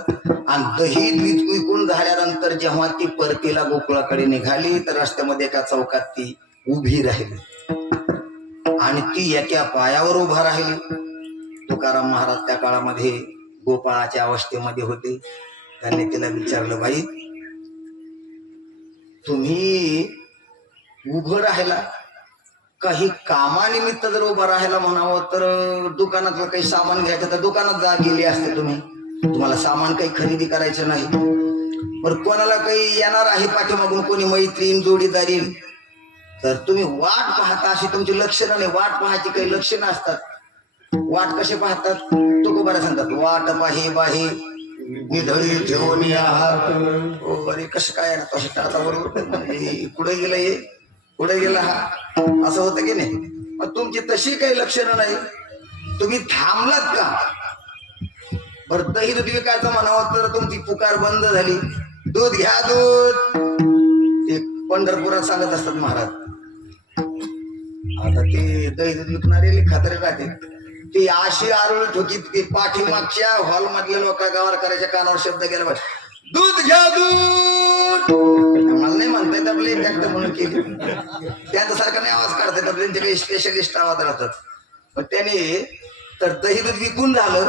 आणि दही विकून झाल्यानंतर जेव्हा ती परतीला गोकुळाकडे निघाली तर रस्त्यामध्ये एका चौकात ती उभी राहिली आणि ती एका पायावर उभा राहिली. तुकाराम महाराज त्या काळामध्ये गोपाळाच्या अवस्थेमध्ये होते. त्यांनी तिला विचारलं, बाई तुम्ही उभं राहिला, काही कामानिमित्त जर उभं राहायला म्हणावं तर दुकानातलं काही सामान घ्यायचं तर दुकानात जा गेले असते तुम्ही, तुम्हाला सामान काही खरेदी करायचं नाही. बरं कोणाला काही येणार आहे पाठीमागून कोणी मैत्रीण जोडीदारी तर तुम्ही वाट पाहता, अशी तुमची लक्षणं नाही. वाट पाहायची काही लक्षणं असतात. वाट कसे पाहतात तुकोबारा सांगतात, वाट पाही बाही निधळी ठेवून आहात. अरे कसं काय ना तसं टाळता बरोबर म्हणजे कुठे गेलं हे पुढे गेला हा, असं होतं की नाही. मग तुमची तशी काही लक्षणं नाही. तुम्ही थांबलात का? बरं दही दूध विकायचं म्हणावं तर तुमची पुकार बंद झाली. दूध घ्या दूध, ते पंढरपुरात सांगत असतात महाराज. आता ते दही दूध विकणारे खात्री राहते, ती अशी आरोळ ठोकीत की पाठीमागच्या हॉल मधल्या लोका गावार करायच्या कानावर शब्द गेला पाहिजे, दूध घ्या दूध. मला नाही म्हणता येत आपले डॉक्टर म्हणून केली, त्यांच्यासारखा नाही आवाज काढता येत. आपले काही स्पेशलिस्ट आवाज राहतात. पण त्याने तर दही दूध विकून झालं,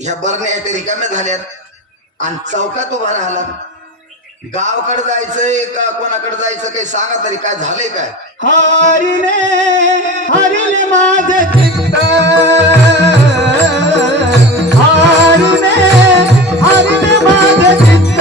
ह्या बरण्या त्या रिकाम्या झाल्यात आणि चौकात उभा राहिला. गावकडे जायचंय का कोणाकडे जायचं काही सांगा तरी, काय झालंय काय? हरिने हरिने माझे चित्त, हरिने हरिने माझे चित्त,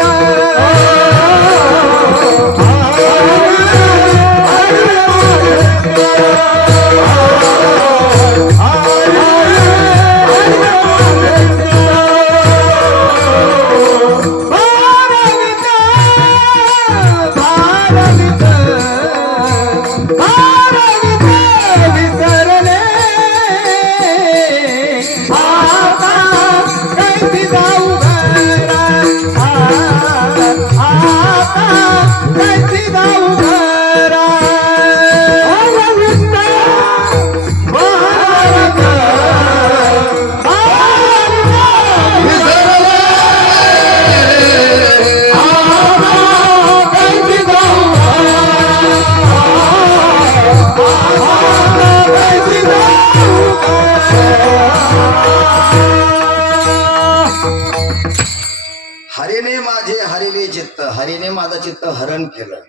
हरीने माझे हरिले चित्त, हरीने माझं चित्त हरण केलं.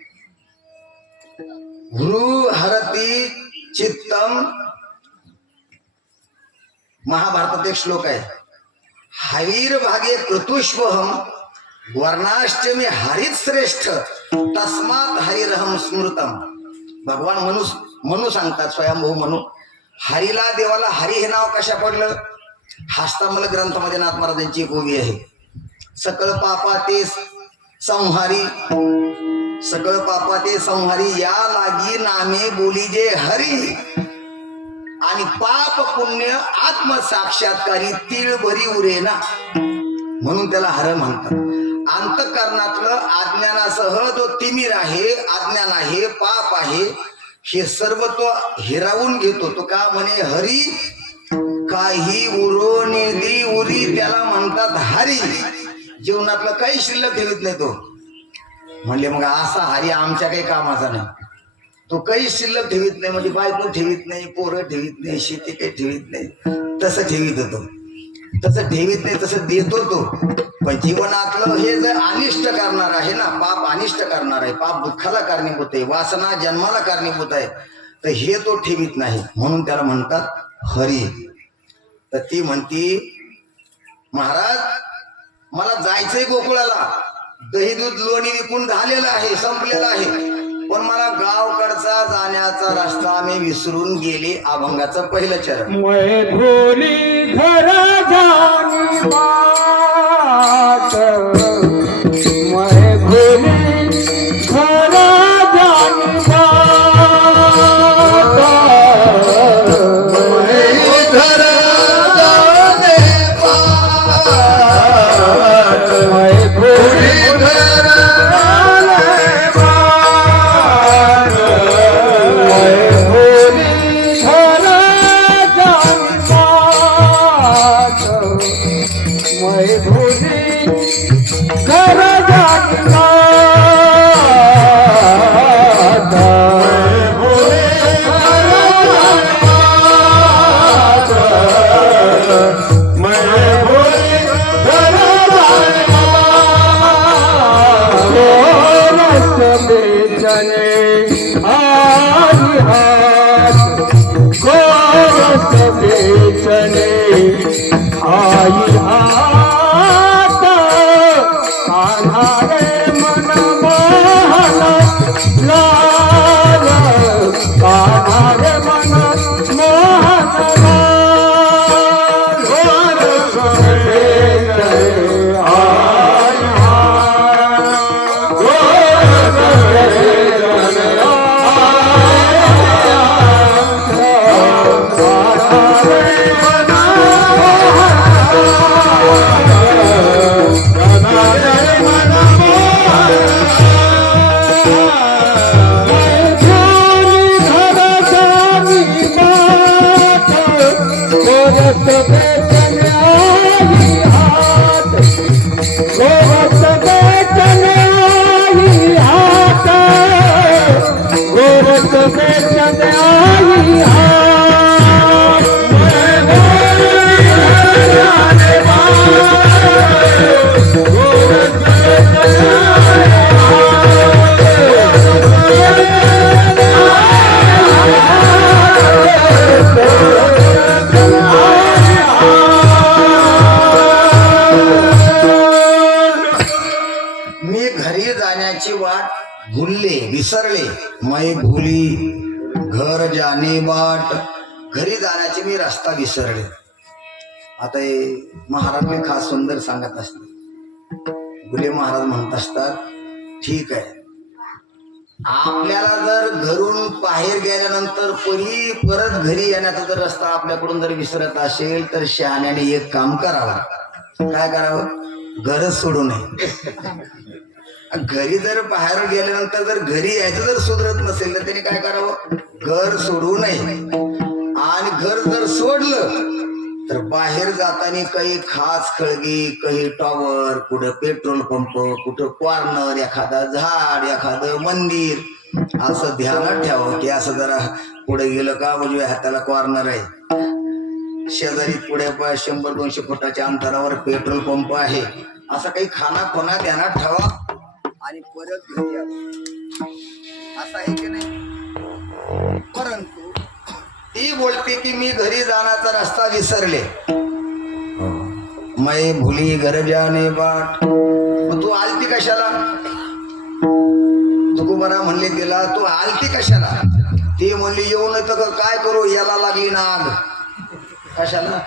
गुरु हरती चित्तम, महाभारतात एक श्लोक आहे, हवीर भागे क्रतुष्वहम वर्णाष्टमी हरित श्रेष्ठ तस्मात हरिरहम स्मृतम. भगवान मनू सांगतात, स्वयंभू मनू, हरीला देवाला हरी हे नाव कशा पडलं? हस्तामल ग्रंथामध्ये नाथ महाराजांची एक ओवी आहे, सकळ पापा ते संहारी, सकळ पापा ते संहारी या लागी नामे बोली जे हरी, आणि पाप पुण्य आत्म साक्षात्कारी तीळ भरी उरेना, म्हणून त्याला हर म्हणतात. अंतःकरणातलं अज्ञानासह जो तिमिर आहे, अज्ञान आहे, पाप आहे, हे सर्व तो हिरावून घेतो. तो का म्हणे हरी काही उरो निधी उरी, त्याला म्हणतात हरी. जीवनातलं काही शिल्लक ठेवीत नाही तो. म्हणले मग असा हरी आमच्या काही कामाचा नाही. तो काही शिल्लक ठेवीत नाही, म्हणजे बायको ठेवीत नाही, पोरं ठेवीत नाही, शेती काही ठेवीत नाही, तसं ठेवीत होतो. तसं ठेवीत नाही, तसं देतो तो. पण जीवनातलं हे जर अनिष्ट करणार आहे ना, पाप अनिष्ट करणार आहे, पाप दुःखाला कारणीभूत आहे, वासना जन्माला कारणीभूत आहे, तर हे तो ठेवीत नाही, म्हणून त्याला म्हणतात हरी. तर ती म्हणती, महाराज मला जायचंय गोकुळाला, दही दूध लोणी विकून झालेलं आहे, संपलेलं आहे, पण मला गावकडचा जाण्याचा रस्ता मी विसरून गेले. अभंगाचं पहिलं चरण. मैं भोली घर जानी बात, मैं भोली घर जानी बात, मैं घर जाने बात, मैं भोली घर जाने बात, मैं भोली घर जानी बात. मै भोली घर जाती आई हात कान्हा रे मन मोहन लाल कान्हा रे मन मोहन मी घरी जाण्याची वाट भुलले विसरले मै भुली घर जाणे बाट घरी जाण्याची मी रस्ता विसरले. आता हे महाराज खास सुंदर सांगत असतात. गुले महाराज म्हणत असतात ठीक आहे आपल्याला जर घरून बाहेर गेल्यानंतर परत घरी येण्याचा जर रस्ता आपल्याकडून जर विसरत असेल तर शहाण्याने एक काम करावं. काय करावं? घरच सोडू नये. घरी जर बाहेर गेल्यानंतर जर घरी यायचं जर सुधरत नसेल तर त्याने काय करावं? घर सोडू नये. आणि घर जर सोडलं तर बाहेर जाताना काही खास खळगी काही टॉवर कुठं पेट्रोल पंप कुठं कॉर्नर एखादा झाड एखादं मंदिर असं ध्यानात ठेवावं की असं जरा पुढे गेलं का उजव्या हाताला कॉर्नर आहे शेजारी पुढे 100-200 फुटाच्या अंतरावर पेट्रोल पंप आहे असं काही खाना खोना ध्यानात ठेवा आणि परत घरी यावं. असं आहे की नाही? परंतु ती बोलते की मी घरी जाण्याचा रस्ता विसरले. मै भुली घर जाणे बाट. मग तू आलती कशाला? तुकोबारा म्हणले तिला तू आलती कशाला? ती म्हणली येऊन तर काय करू याला लागली नाग. कशाला?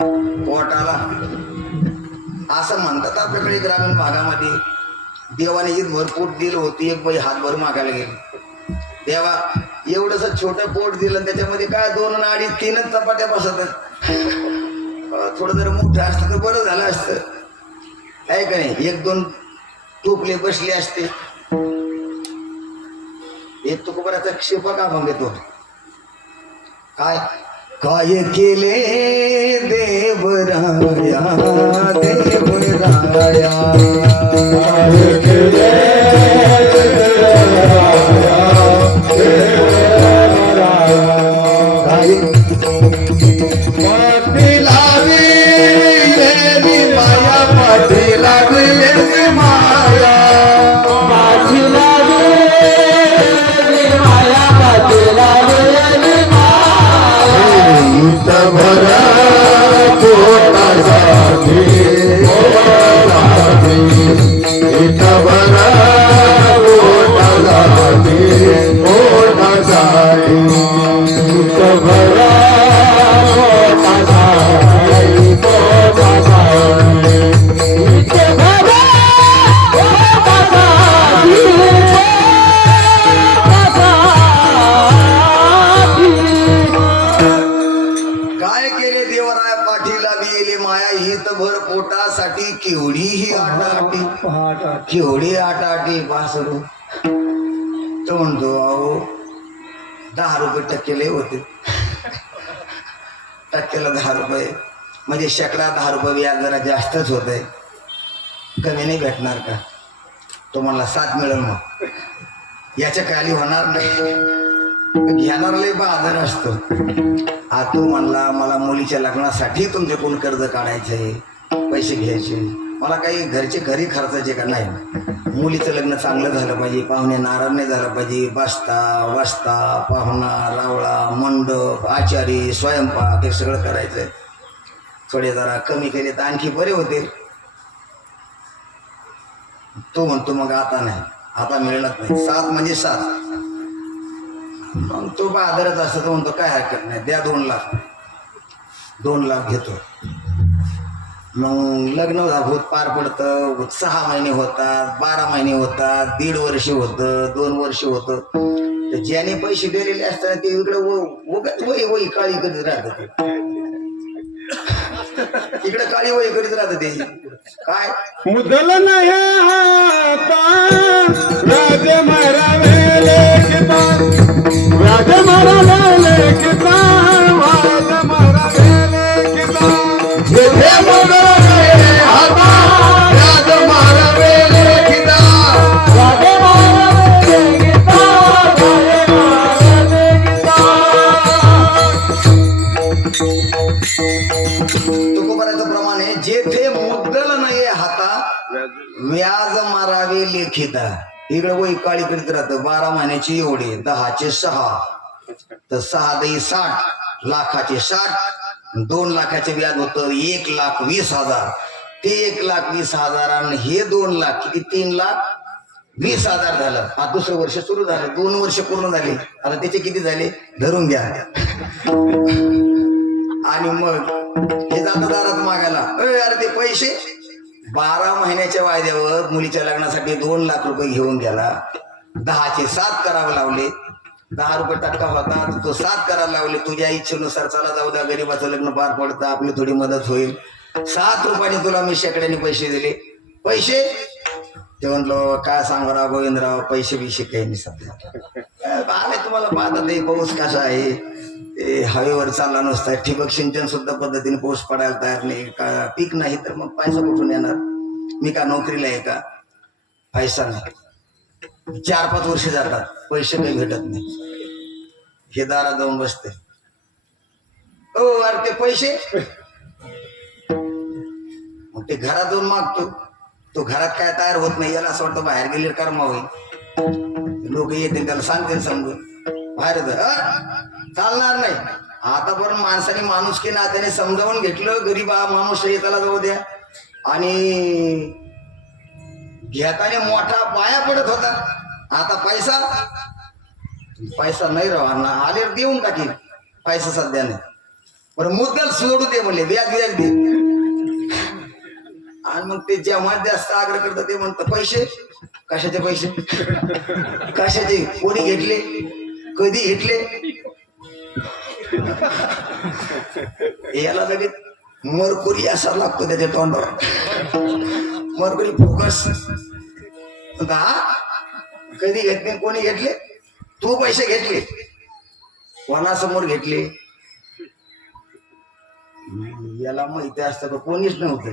पोटाला. असं म्हणतात आपल्याकडे ग्रामीण भागामध्ये. देवाने एक भरपूर दिलं होती एक बाई हातभर मागायला गेली. देवा एवढंच छोटं पोट दिलं त्याच्यामध्ये काय 2 आणि 3 चपात्या बसत. थोडं जर मोठं असतं तर बरं झालं असतं आहे का नाही? 1-2 टोपले बसले असते. एक तुकोबाराचा क्षेप का मग येतो काय काय केले देवराया देवराया काय केले पाठी लागली माया पाठी लागली माया पाठी लागली माया पाठी लागली माया भरा पोटासाठी भरा पोटासाठी भरा भर पोटासाठी केवढी ही केवढी आटाआटी पासरू. तो म्हणतो अहो 10 रुपये टक्केले होते. टक्क्याला 10 रुपये म्हणजे शेकडा 10 रुपये व्याज जरा जास्तच होत आहे, कमी नाही भेटणार का? तो म्हणला 7 मिळेल, मग याच्या खाली होणार नाही. घेणार लय बाजार असतो. तू म्हणला मला मुलीच्या लग्नासाठी तुमच्याकडून कर्ज काढायचे, पैसे घ्यायचे, मला काही घरचे घरी खर्चाचे का नाही. मुलीचं लग्न चांगलं झालं पाहिजे, पाहुणे नाराज नाही झालं पाहिजे, बसता वाजता पाहुणा रावळा मंडप आचारी स्वयंपाक हे सगळं करायचंय. थोडे जरा कमी केले तर आणखी बरे होते. तो म्हणतो मग आता नाही, आता मिळणार नाही, 7 म्हणजे 7. मग तो बाजारात असतो, तो म्हणतो काय हरकत नाही, द्या 2 लाख. 2 लाख घेतो. मग लग्न होत पार पडतं, 6 महिने होतात, 12 महिने होतात, 1.5 वर्ष होतं, 2 वर्ष होतं. तर ज्याने पैसे दिलेले असतात ते इकडे उगाच वही काळी करीत राहत, इकडे काळी वही करीत राहत. ते काय मुदल नाही आता राज मारावे लेखता, राज मारावे लेखता, राज मारावे लेखता. जेथे मुदल नाही आता राज मारावे लेखता, राज मारावे लेखता, राज मारावे लेखता. तुकोबाराचं प्रमाण आहे, जेथे मुद्दल नाही हाता व्याज मारावे लेखिता. इकडे वही काळी करीत राहतं. 12 महिन्याची एवढी, 10चे 6 तर 6 दही 60, लाखाचे 60, 2 लाखाचे व्याज होतं 1,20,000. ते 1,20,000 आणि हे 2 लाख किती, 3,20,000 झालं. आता दुसरं वर्ष सुरू झालं, 2 वर्ष पूर्ण झाले. आता त्याचे किती झाले धरून घ्या. आणि मग हे जातं दारात मागायला, अरे ते पैसे 12 महिन्याच्या वायद्यावर मुलीच्या लग्नासाठी 2 लाख रुपये घेऊन गेला. 10चे 7 करावे लावले, 10 रुपये टक्का होता तो 7 करायला लावले. तुझ्या इच्छेनुसार चला जाऊ द्या, गरीबाचं लग्न पार पडतं, आपली थोडी मदत होईल. 7 रुपयाने तुला मी शेकड्याने पैसे दिले. पैसे ते म्हणलो काय सांगा राव गोविंदराव, पैसे बिशे काही नाही सध्या. आले तुम्हाला पाहता ते पाऊस कसा आहे, ते हवेवर चालला नसता, ठिबक सिंचन सुद्धा पद्धतीने पाऊस पडायला तयार नाही का, पीक नाही तर मग पैसा कुठून येणार? मी का नोकरीला आहे का? पैसा नाही. 4-5 वर्ष जातात, पैसे काही भेटत नाही. हे दारात जाऊन बसते, ओ अरे ते पैसे. मग ते घरात जाऊन मागतो, तो घरात काय तयार होत नाही. याला असं वाटतं बाहेर गेले कर्म होईल, लोक येतील त्याला सांगतील समजून, बाहेर चालणार नाही. आतापर्यंत माणसाने माणुसकी नात्याने समजावून घेतलं, गरीबा माणूस आहे त्याला जाऊ द्या. आणि घेताने मोठा पाया पडत होता. आता पैसा नाही राहणार, आले देऊन टाकील, पैसा सध्या नाही. बरं मुद्दल सोडू दे म्हणले, व्याज दे. आणि मग ते जेव्हा जास्त आग्रह करतात ते म्हणतात पैसे. कशाचे पैसे? कशाचे? कोणी घेतले, कधी घेतले? याला लगेच मरकुरी असा लागतो त्याच्या तोंडावर, मरकुरी फोकस. कधी घेतले, कोणी घेतले? तू पैसे घेतले, कोणासमोर घेतले? याला माहिती असतं का कोणीच नव्हतं.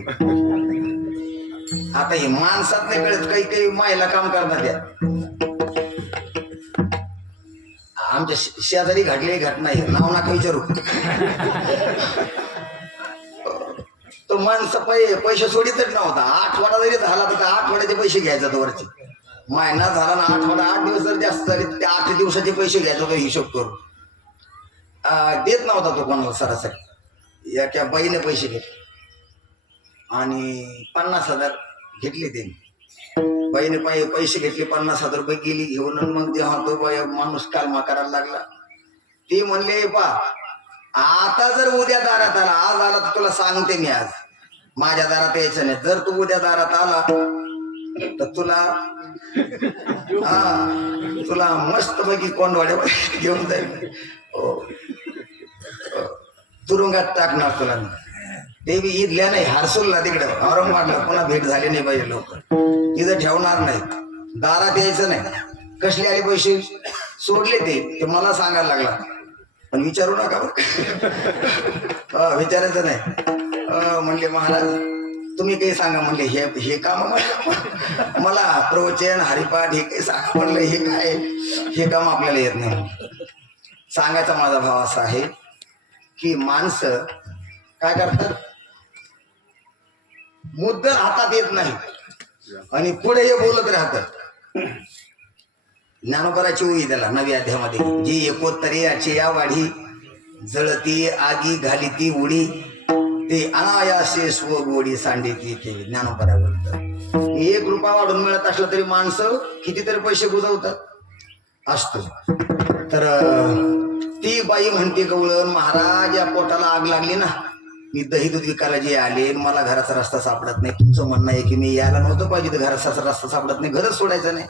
आता हे माणसात नाही कळत, काही महिला काम करतात. त्या आमच्या शेजारी घडली घटना आहे, नाव नाका विचारू. तो माणसं पैसे सोडितच नव्हता. आठवडा जरी झाला तर 8 आठवड्याचे पैसे घ्यायचा तो वरचे. महिना झाला ना, आठवडा 8 दिवस जर जास्त झाले ते 8 दिवसाचे पैसे घ्यायचा तो हिशोब करून. देत नव्हता तो कोणाला सरासरी. एका बाईने पैसे घेतले आणि 50,000 घेतले. त्यांनी बाईने पैसे घेतले, 50,000 रुपये गेली घेऊन. मग जेव्हा तो माणूस कालमा करायला लागला, ते म्हणले पा आता जर उद्या दारात आला, आज आला तर तुला सांगते मी, आज माझ्या दारात यायचं नाही. जर तू उद्या दारात आला तर तुला मस्त पैकी कोंडवाड्या घेऊन जाईल, तुरुंगात टाकणार तुला. ते बी इथल्या नाही, हरसूलला तिकडे औरंगाबादला. पुन्हा भेट झाली नाही पाहिजे, लोक तिथं ठेवणार नाही, दारात यायचं नाही. कसले आले पैसे? सोडले ते मला सांगायला लागला. पण विचारू नका, विचारायचं नाही. म्हणले महाराज तुम्ही काही सांगा म्हणले हे काम मला प्रवचन हरिपाठ हे काही सांगा म्हणलं हे काय हे काम आपल्याला येत नाही. सांगायचा माझा भाव असा आहे की माणसं काय करतात मुद्दल हातात येत नाही आणि पुढे हे बोलत राहतात. ज्ञानोबराची उई त्याला 9व्या अध्यायामध्ये जी एकोत्तरे याची या वाढी जळती आगी घालीती उडी ते अनायासे स्वगोडी सांडीती ते ज्ञानोबरा बोलतात. 1 रुपया वाढून मिळत असलं तरी माणसं कितीतरी पैसे गुजवतात असतो. तर ती बाई म्हणते गवळण महाराज या पोटाला आग लागली ना मी दही दूध विकायला जे आले मला घराचा रस्ता सापडत नाही. तुमचं म्हणणं आहे की मी यायला नव्हतं पाहिजे तर घराचा रस्ता सापडत नाही घरच सोडायचं नाही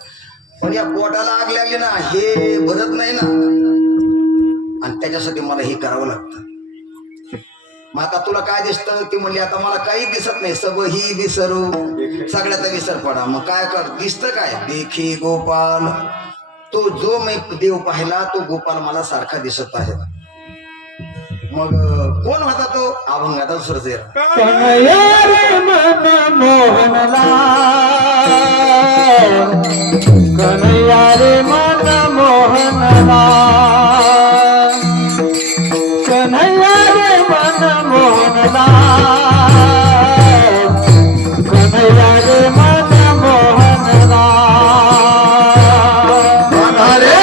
पण या पोटाला आग लागली ना हे भरत नाही ना आणि त्याच्यासाठी मला हे करावं लागतं. मग आता तुला काय दिसतं ती म्हणली आता मला काही दिसत नाही सब ही विसरू सगळ्याचा विसर पडा. मग काय कर दिसतं काय देखी गोपाल तो जो मी देव पाहिला तो गोपाल मला सारखा दिसत आहे. मग कोण होता तो अभंगाचा सुरजेर कन्हैया रे मन मोहनला कन्हैया रे मन मोहनला कन्हैया रे मन मोहनला कन्हैया रे मन मोहनला रे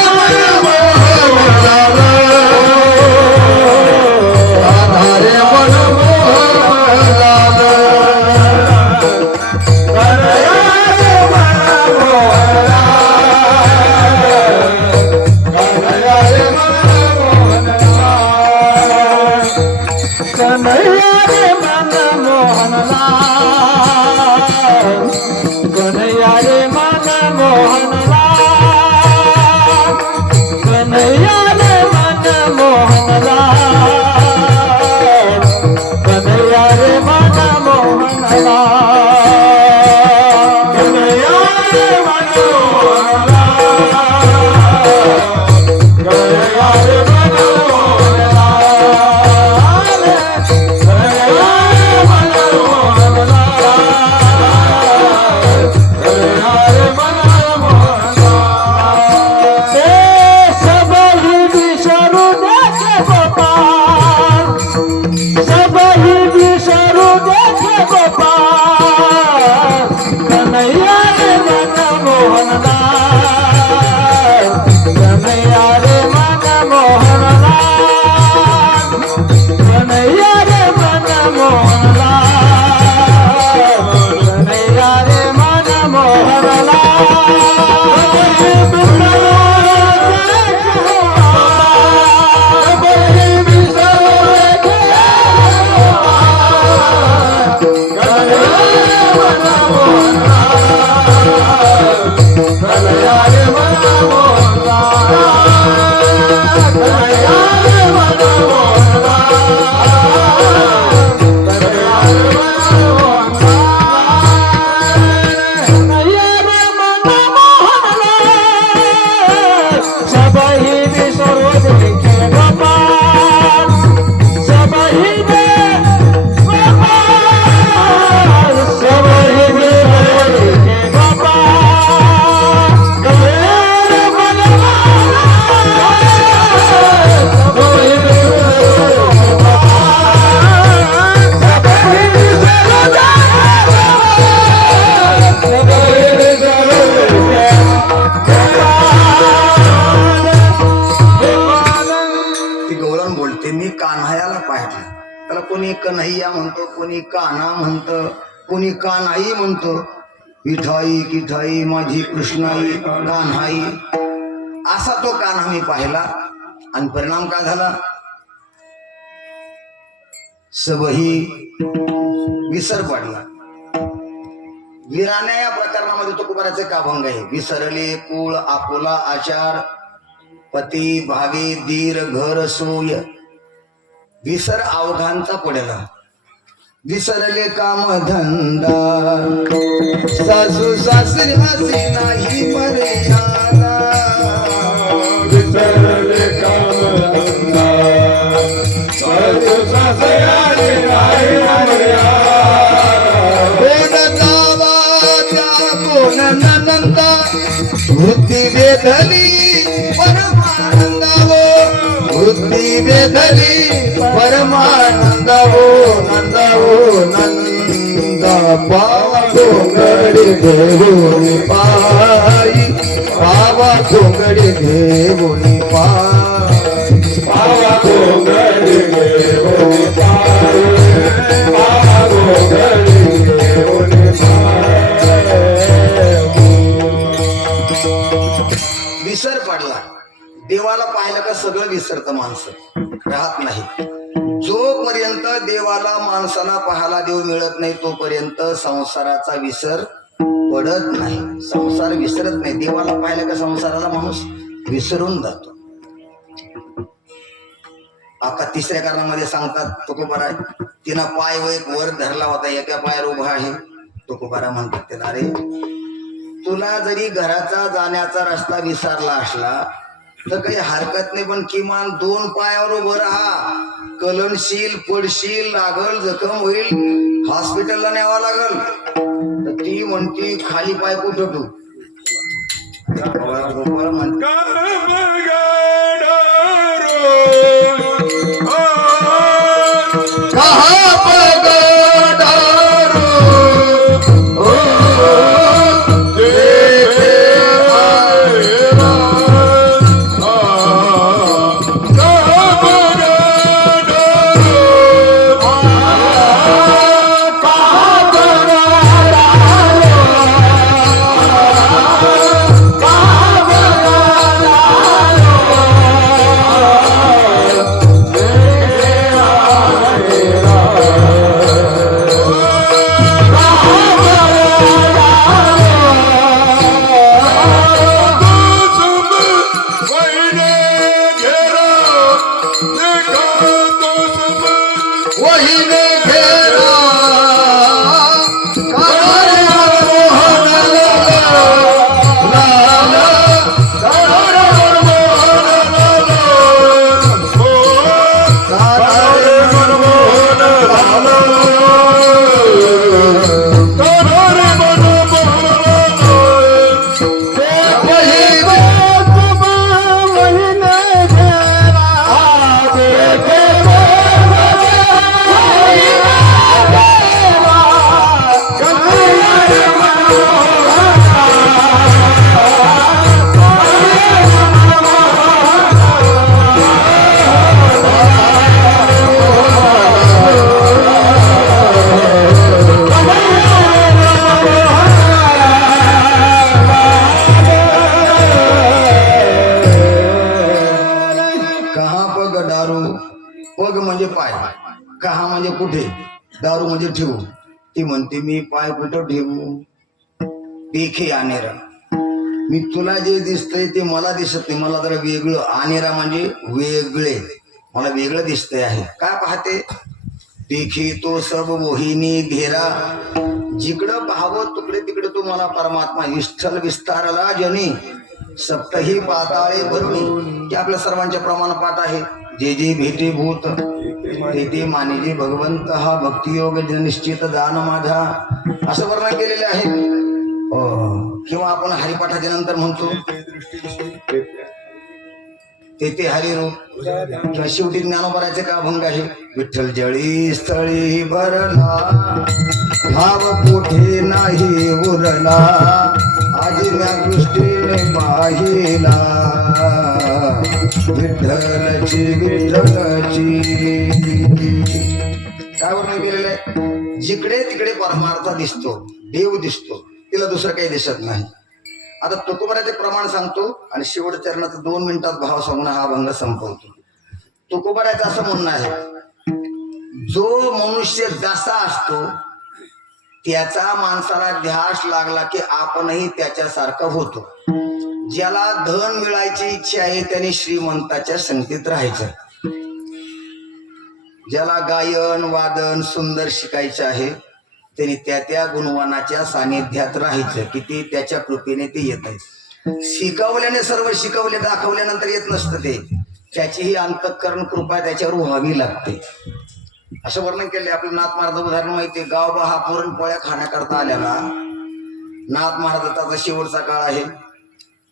कोणी कन्हैया म्हणतो कोणी कान्हा म्हणतं कोणी कान्हाई म्हणतो. विठाई किठाई माझी कृष्णाई कान्हाई असा तो कान्हा मी पाहिला आणि परिणाम काय झाला सबही विसर पडला. विराण्या या प्रकरणामध्ये तो कुमाराचे का अभंग आहे. विसरले कुळ आपुला आचार पती भावी दीर घर सोय विसर अवघांचा पडेला. विसरले काम धंदा सासू सासरी हसी नाही मर्यादा. विसरले काम धंदा सासू कोण जावा त्या कोण नंदा वृत्ती वेधली परमानंदावो वृत्ती वेधली परमानंदावो नंदावो नंदा पावा डोंगरी देऊनी पायी पावा डोंगरी देऊनी पायी पावा डोंगरी देऊनी पाय, पावा डोंगरी देऊनी पाय. विसर पडला देवाला पाहिलं का सगळं विसरतं माणसं राहत नाही जोपर्यंत देवाला माणसाला पाहायला देव मिळत नाही तोपर्यंत संसाराचा विसर पडत नाही संसार विसरत नाही देवाला पाहिलं का संसाराला माणूस विसरून जातो आता तिसऱ्या कारणामध्ये सांगतात तुकोबारा तिनं पाय व एक वर धरला होता एका पायावर उभा आहे तुकोबारा म्हणतात त्याला अरे तुला जरी घराचा जाण्याचा रस्ता विसरला असला तर काही हरकत नाही पण किमान 2 पायावर उभं राहा कलनशील पडशील लागल जखम होईल हॉस्पिटलला न्यावा लागल तर ती म्हणती खाली पाय कुठं तू गोपाळ म्हणते कहा पगडारो ओ देखे आएरा वहीने घेरा पग म्हणजे पाय कहा म्हणजे कुठे दारू म्हणजे ठेवू ती म्हणते मी पाय कुठं ठेवू देखे आनेरा मी तुला जे दिसतंय ते मला दिसत नाही मला जरा वेगळं आनेरा म्हणजे वेगळे मला वेगळं दिसतंय आहे काय पाहते देखे तो सब मोहिनी घेरा जिकडं पाहावं तुकडे तिकडे तू मला परमात्मा विठ्ठल विस्तारला जनी सप्तही पाताळे भरणी हे आपल्या सर्वांच्या प्रमाण पाठ आहे जे जे भेटे भूत ते ते मानिजे भगवंत हा भक्तियोग निश्चित दान माझा असं वर्णन केलेले आहे किंवा आपण हरिपाठाच्या नंतर म्हणतो ते ते हरिरूप किंवा शेवटी ज्ञानोबराचे का अभंग आहे विठ्ठल जळी स्थळी भरला भाव कुठे नाही उरला आजीच्या दृष्टीने पाहिला विठ्ठलची विठ्ठलची काय वर्णन केलेलं आहे जिकडे तिकडे परमार्थ दिसतो देव दिसतो तिला दुसरं काही दिसत नाही आता तुकोबाराचे प्रमाण सांगतो आणि शेवट चरणात 2 मिनिटात भाव सांगून हा अभंग संपवतो तुकोबाराचं असं म्हणणं आहे जो मनुष्य जसा असतो त्याचा माणसाला ध्यास लागला की आपणही त्याच्यासारखं होतो ज्याला धन मिळायची इच्छा आहे त्याने श्रीमंताच्या संगतीत राहायचं ज्याला गायन वादन सुंदर शिकायचं आहे त्यांनी त्या गुणवानाच्या सानिध्यात राहायचं की ते त्याच्या कृपेने ते येत आहे शिकवल्याने सर्व शिकवले दाखवल्यानंतर येत नसतं ते त्याची ही अंतःकरण कृपा त्याच्यावर व्हावी लागते असं वर्णन केले. आपलं नाथ महाराज उदाहरण माहिती, गावबा हा पुरणपोळ्या खाण्याकरता आलेला. नाथ महाराजाचा शेवटचा काळ आहे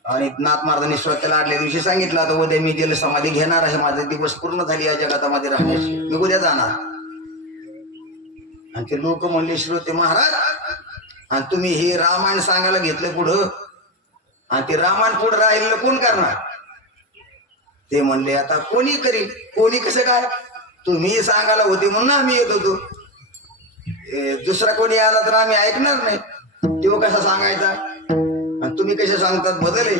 आणि नाथ महाराजांनी स्वतःला आदल्या दिवशी सांगितलं, आता उद्या मी जल समाधी घेणार आहे, माझे दिवस पूर्ण झाली या जगातामध्ये राहण्याची, मी उद्या जाणार. आणि ते लोक म्हणले, श्रोते महाराज, आणि तुम्ही हे रामायण सांगायला घेतलं पुढं, आणि ते रामायण पुढं राहिलेलं कोण करणार? ते म्हणले, आता कोणी करील, कोणी कसं काय, तुम्ही सांगायला होते म्हणून आम्ही येत होतो, दुसरा कोणी आला तर आम्ही ऐकणार नाही. तो कसा सांगायचा आणि तुम्ही कसे सांगतात बदल आहे.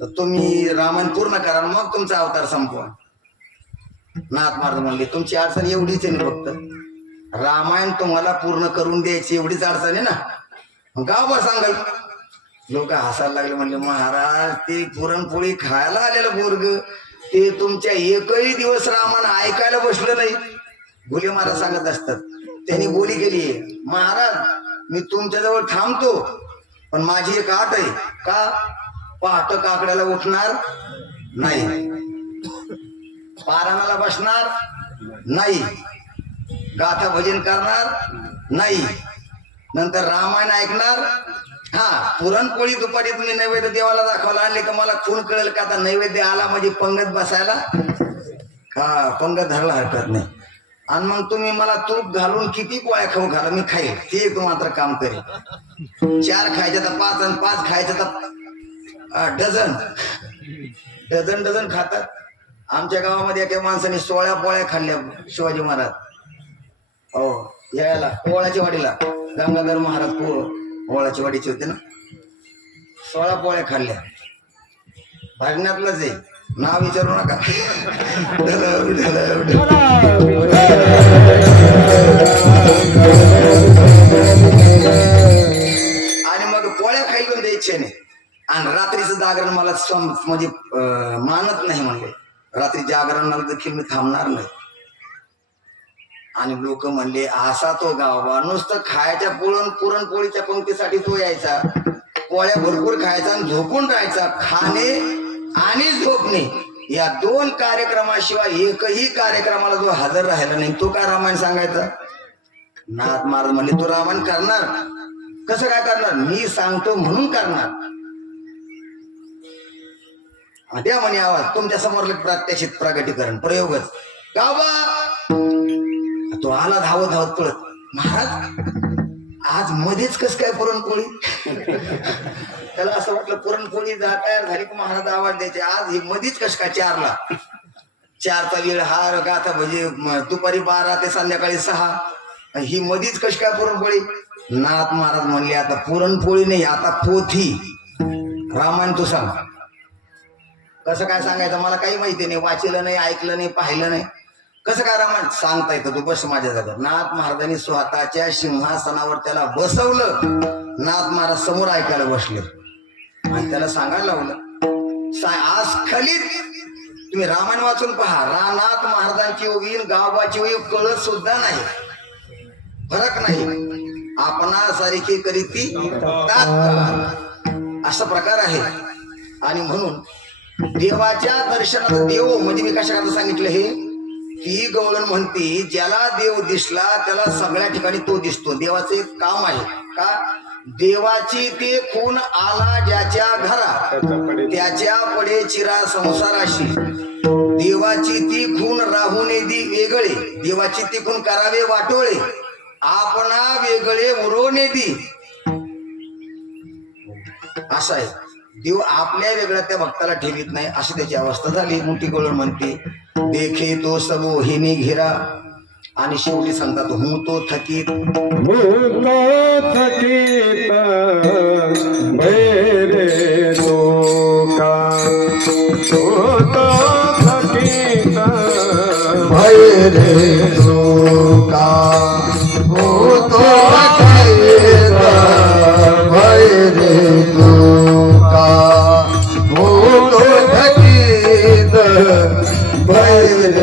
तर तुम्ही रामायण पूर्ण करा, मग तुमचा अवतार संपवा. नाथ महाराज म्हणले, तुमची अडचण एवढीच आहे ना, फक्त रामायण तुम्हाला पूर्ण करून द्यायची एवढीच अडचण आहे ना, गावभर सांगाल. लोक हसायला लागले, म्हणले, महाराज ते पुरणपोळी खायला आलेलं पोरग, ते तुमच्या एकही दिवस रामायण ऐकायला बसलं नाही. भुले महाराज सांगत असतात, त्यांनी बोली केली, महाराज मी तुमच्याजवळ थांबतो, पण माझी एक अट आहे, का पहाट काकड्याला उठणार नाही, पारायणाला बसणार नाही, गाथा भजन करणार नाही, नंतर रामायण ऐकणार. हा, पुरणपोळी दुपारी तुम्ही नैवेद्य देवाला दाखवायला आणले का मला खून कळेल का आता नैवेद्य आला म्हणजे पंगत बसायला का पंगत धरायला हरकत नाही. आणि मग तुम्ही मला तूप घालून किती पोळ्या खाऊ घाला, मी खाईल, ते तू मात्र काम करेल. 4 खायच्या तर 5 आणि 5 खायच्या तर डझन डझन डझन खातात. आमच्या गावामध्ये एका माणसाने 16 पोळ्या खाल्ल्या शिवाजी महाराज. हो, यायला पोळाच्या वाडीला गंगाधर महाराज पोळाच्या वाडीचे होते ना, 16 पोळ्या खाल्ल्या. भजनातलंच आहे, नाव विचारू नका. आणि मग पोळ्या खायला द्यायचे नाही. आणि रात्रीचं जागरण मला म्हणजे मानत नाही म्हणले, रात्री जागरणाला देखील मी थांबणार नाही. आणि लोक म्हणले, असा तो गावबा नुसतं खायच्या पुरणपोळीच्या पंक्तीसाठी तो यायचा, पोळ्या भरपूर खायचा आणि झोपून राहायचा. खाणे आणि झोपणे या 2 कार्यक्रमाशिवाय एकही कार्यक्रमाला जो हजर राहिला नाही, तो काय रामायण सांगायचा? नाथ महाराज म्हणले, तो रामायण करणार कसं काय करणार? मी सांगतो म्हणून करणार. द्या म्हणे आवाज, तुमच्या समोर प्रात्यक्षिक प्रगटीकरण प्रयोगच. गावा तो आला धावत धावत पळत, महाराज आज मध्येच कस काय पुरणपोळी? त्याला असं वाटलं पुरणपोळी तयार झाली की महाराज आवाज द्यायचे, आज ही मध्येच कस काय 4ला? 4चा वेळ, हार गाथा भजे दुपारी 12 ते संध्याकाळी 6, ही मधीच कस काय पुरणपोळी? नाथ महाराज म्हणले, आता पुरणपोळी नाही, आता पोथी रामायण तू सांग. कसं काय सांगायचं मला काही माहिती नाही, वाचलं नाही, ऐकलं नाही, पाहिलं नाही, कसं काय रामायण सांगता येतं? तू बस माझ्या जागा. नाथ महाराजांनी स्वतःच्या सिंहासनावर त्याला बसवलं. नाथ महाराज समोर ऐकायला बसले आणि त्याला सांगायला लावलं, आज खलीत तुम्ही रामायण वाचून पहा, नाथ महाराजांची उगी गावाची उगी कळत सुद्धा नाही, फरक नाही, आपणासारखी करीती असा प्रकार आहे. आणि म्हणून देवाच्या दर्शनात, देव म्हणजे मी कशा सांगितलं हे, ती गवळण म्हणते, ज्याला देव दिसला त्याला सगळ्या ठिकाणी तो दिसतो. देवाचं एक काम आहे का, देवाची ते खून आला ज्याच्या घरा, त्याच्या पडे चिरा संसाराशी. देवाची ती खून राहून दी वेगळे, देवाची ती खून करावे वाटोळे, आपणा वेगळे उरवणे दी. असं आहे, देव आपल्या वेगळ्या त्या भक्ताला ठेवीत नाही, अशी त्याची अवस्था झाली. मोठी गवळण म्हणते, देखे तो सबो हिने घेरा, आणि शेवटी सांगतात, हूं तो थकीत भैरे लोका, भैरे लोका, भैरे लोका, भैरे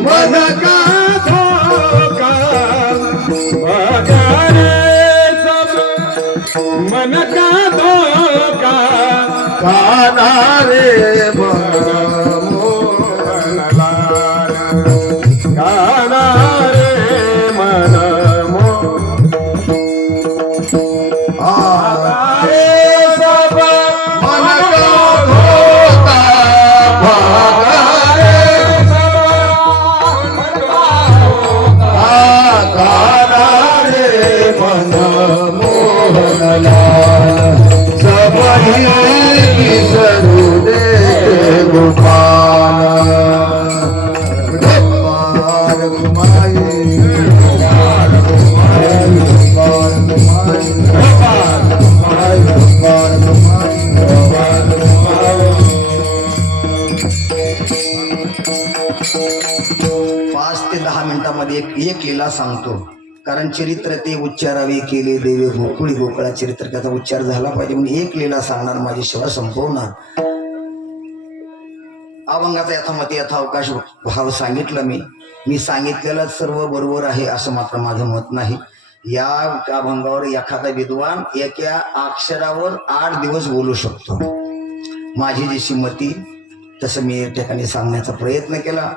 मन का धोका, मन का धोका, काना रे मन मोहनलाल गाना रे मन रे सब मन का धोखा भागा रे काना रे मन मोहनलाल सब ही विसरू दे गोपाल गोपाल कुमारी गोपाल कुमारी गोपाल कुमारी गोपाल कुमारी 5 ते 10 मिनिटांमध्ये एक लीला सांगतो, कारण चरित्र ते उच्चारावे केले देवे गोकुळी गोकुळा चरित्र त्याचा उच्चार झाला पाहिजे म्हणून एक लीला सांगणार, माझी सेवा संपवणार. अभंगाचा यथामती यथावकाश भाव सांगितलं. मी सांगितलेलं सर्व बरोबर आहे असं मात्र माझं मत नाही. या अभंगावर एखादा विद्वान एका अक्षरावर 8 दिवस बोलू शकतो. माझी जशी मती तसं मी या ठिकाणी सांगण्याचा प्रयत्न केला.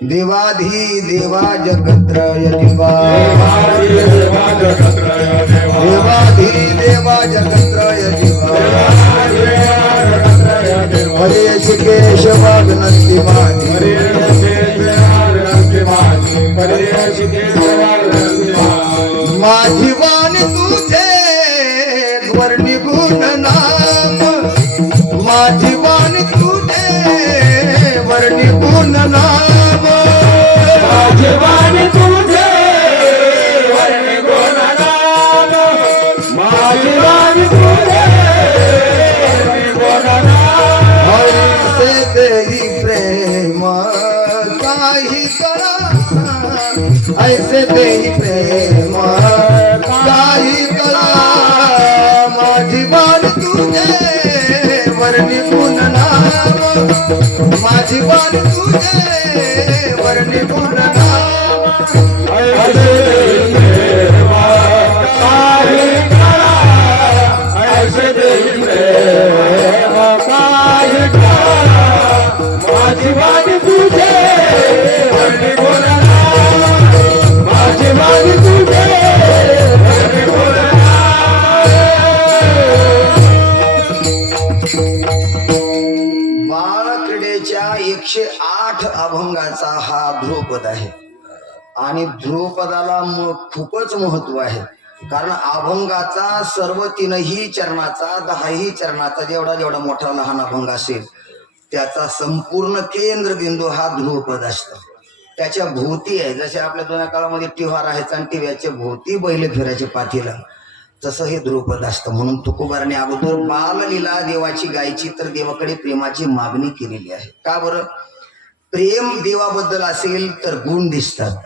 देवाधी देवा जगत्रय देवा देवाधी देवा जगत्रय देवा हरेश केशवा विनंती माझी माझी वाणी तुझे वर्णी गुण नाम माझी वाणी तुझे वर्णी गुण नाम माझी वाणी तुझे वर्णी गुण नाम माझी वाणी तुझे वर्णी गुण नाम हरी से देई प्रेम काही करा ऐसे देई प्रेम काही करा माझी वाणी तुझे वर्णी गुण नाम माझी वाणी तुझे वर्णी गुण नाम ऐसे देवा काही करा ऐसे देवा काही करा माझी वाणी तुझे वर्णी गुण नाम माझी वाणी तुझे वर्णी गुण बाळक्रीडेच्या 108 अभंगाचा हा ध्रुवपद आहे आणि ध्रुवपदाला खूपच महत्व आहे. कारण अभंगाचा सर्व 3ही चरणाचा 10ही चरणाचा जेवढा मोठा लहान अभंग असेल त्याचा संपूर्ण केंद्रबिंदू हा ध्रुवपद असतो. त्याच्या भोवती आहे, जसे आपल्या जुन्या काळामध्ये टिव्हार आहे आणि टिव्याच्या भोवती बैल फिरायचे पाठीला, तसं हे ध्रुवपद असतं. म्हणून तुकोबाराने अगोदर बाललीला देवाची गायची तर देवाकडे प्रेमाची मागणी केलेली आहे. का बरं? प्रेम देवाबद्दल असेल तर गुण दिसतात.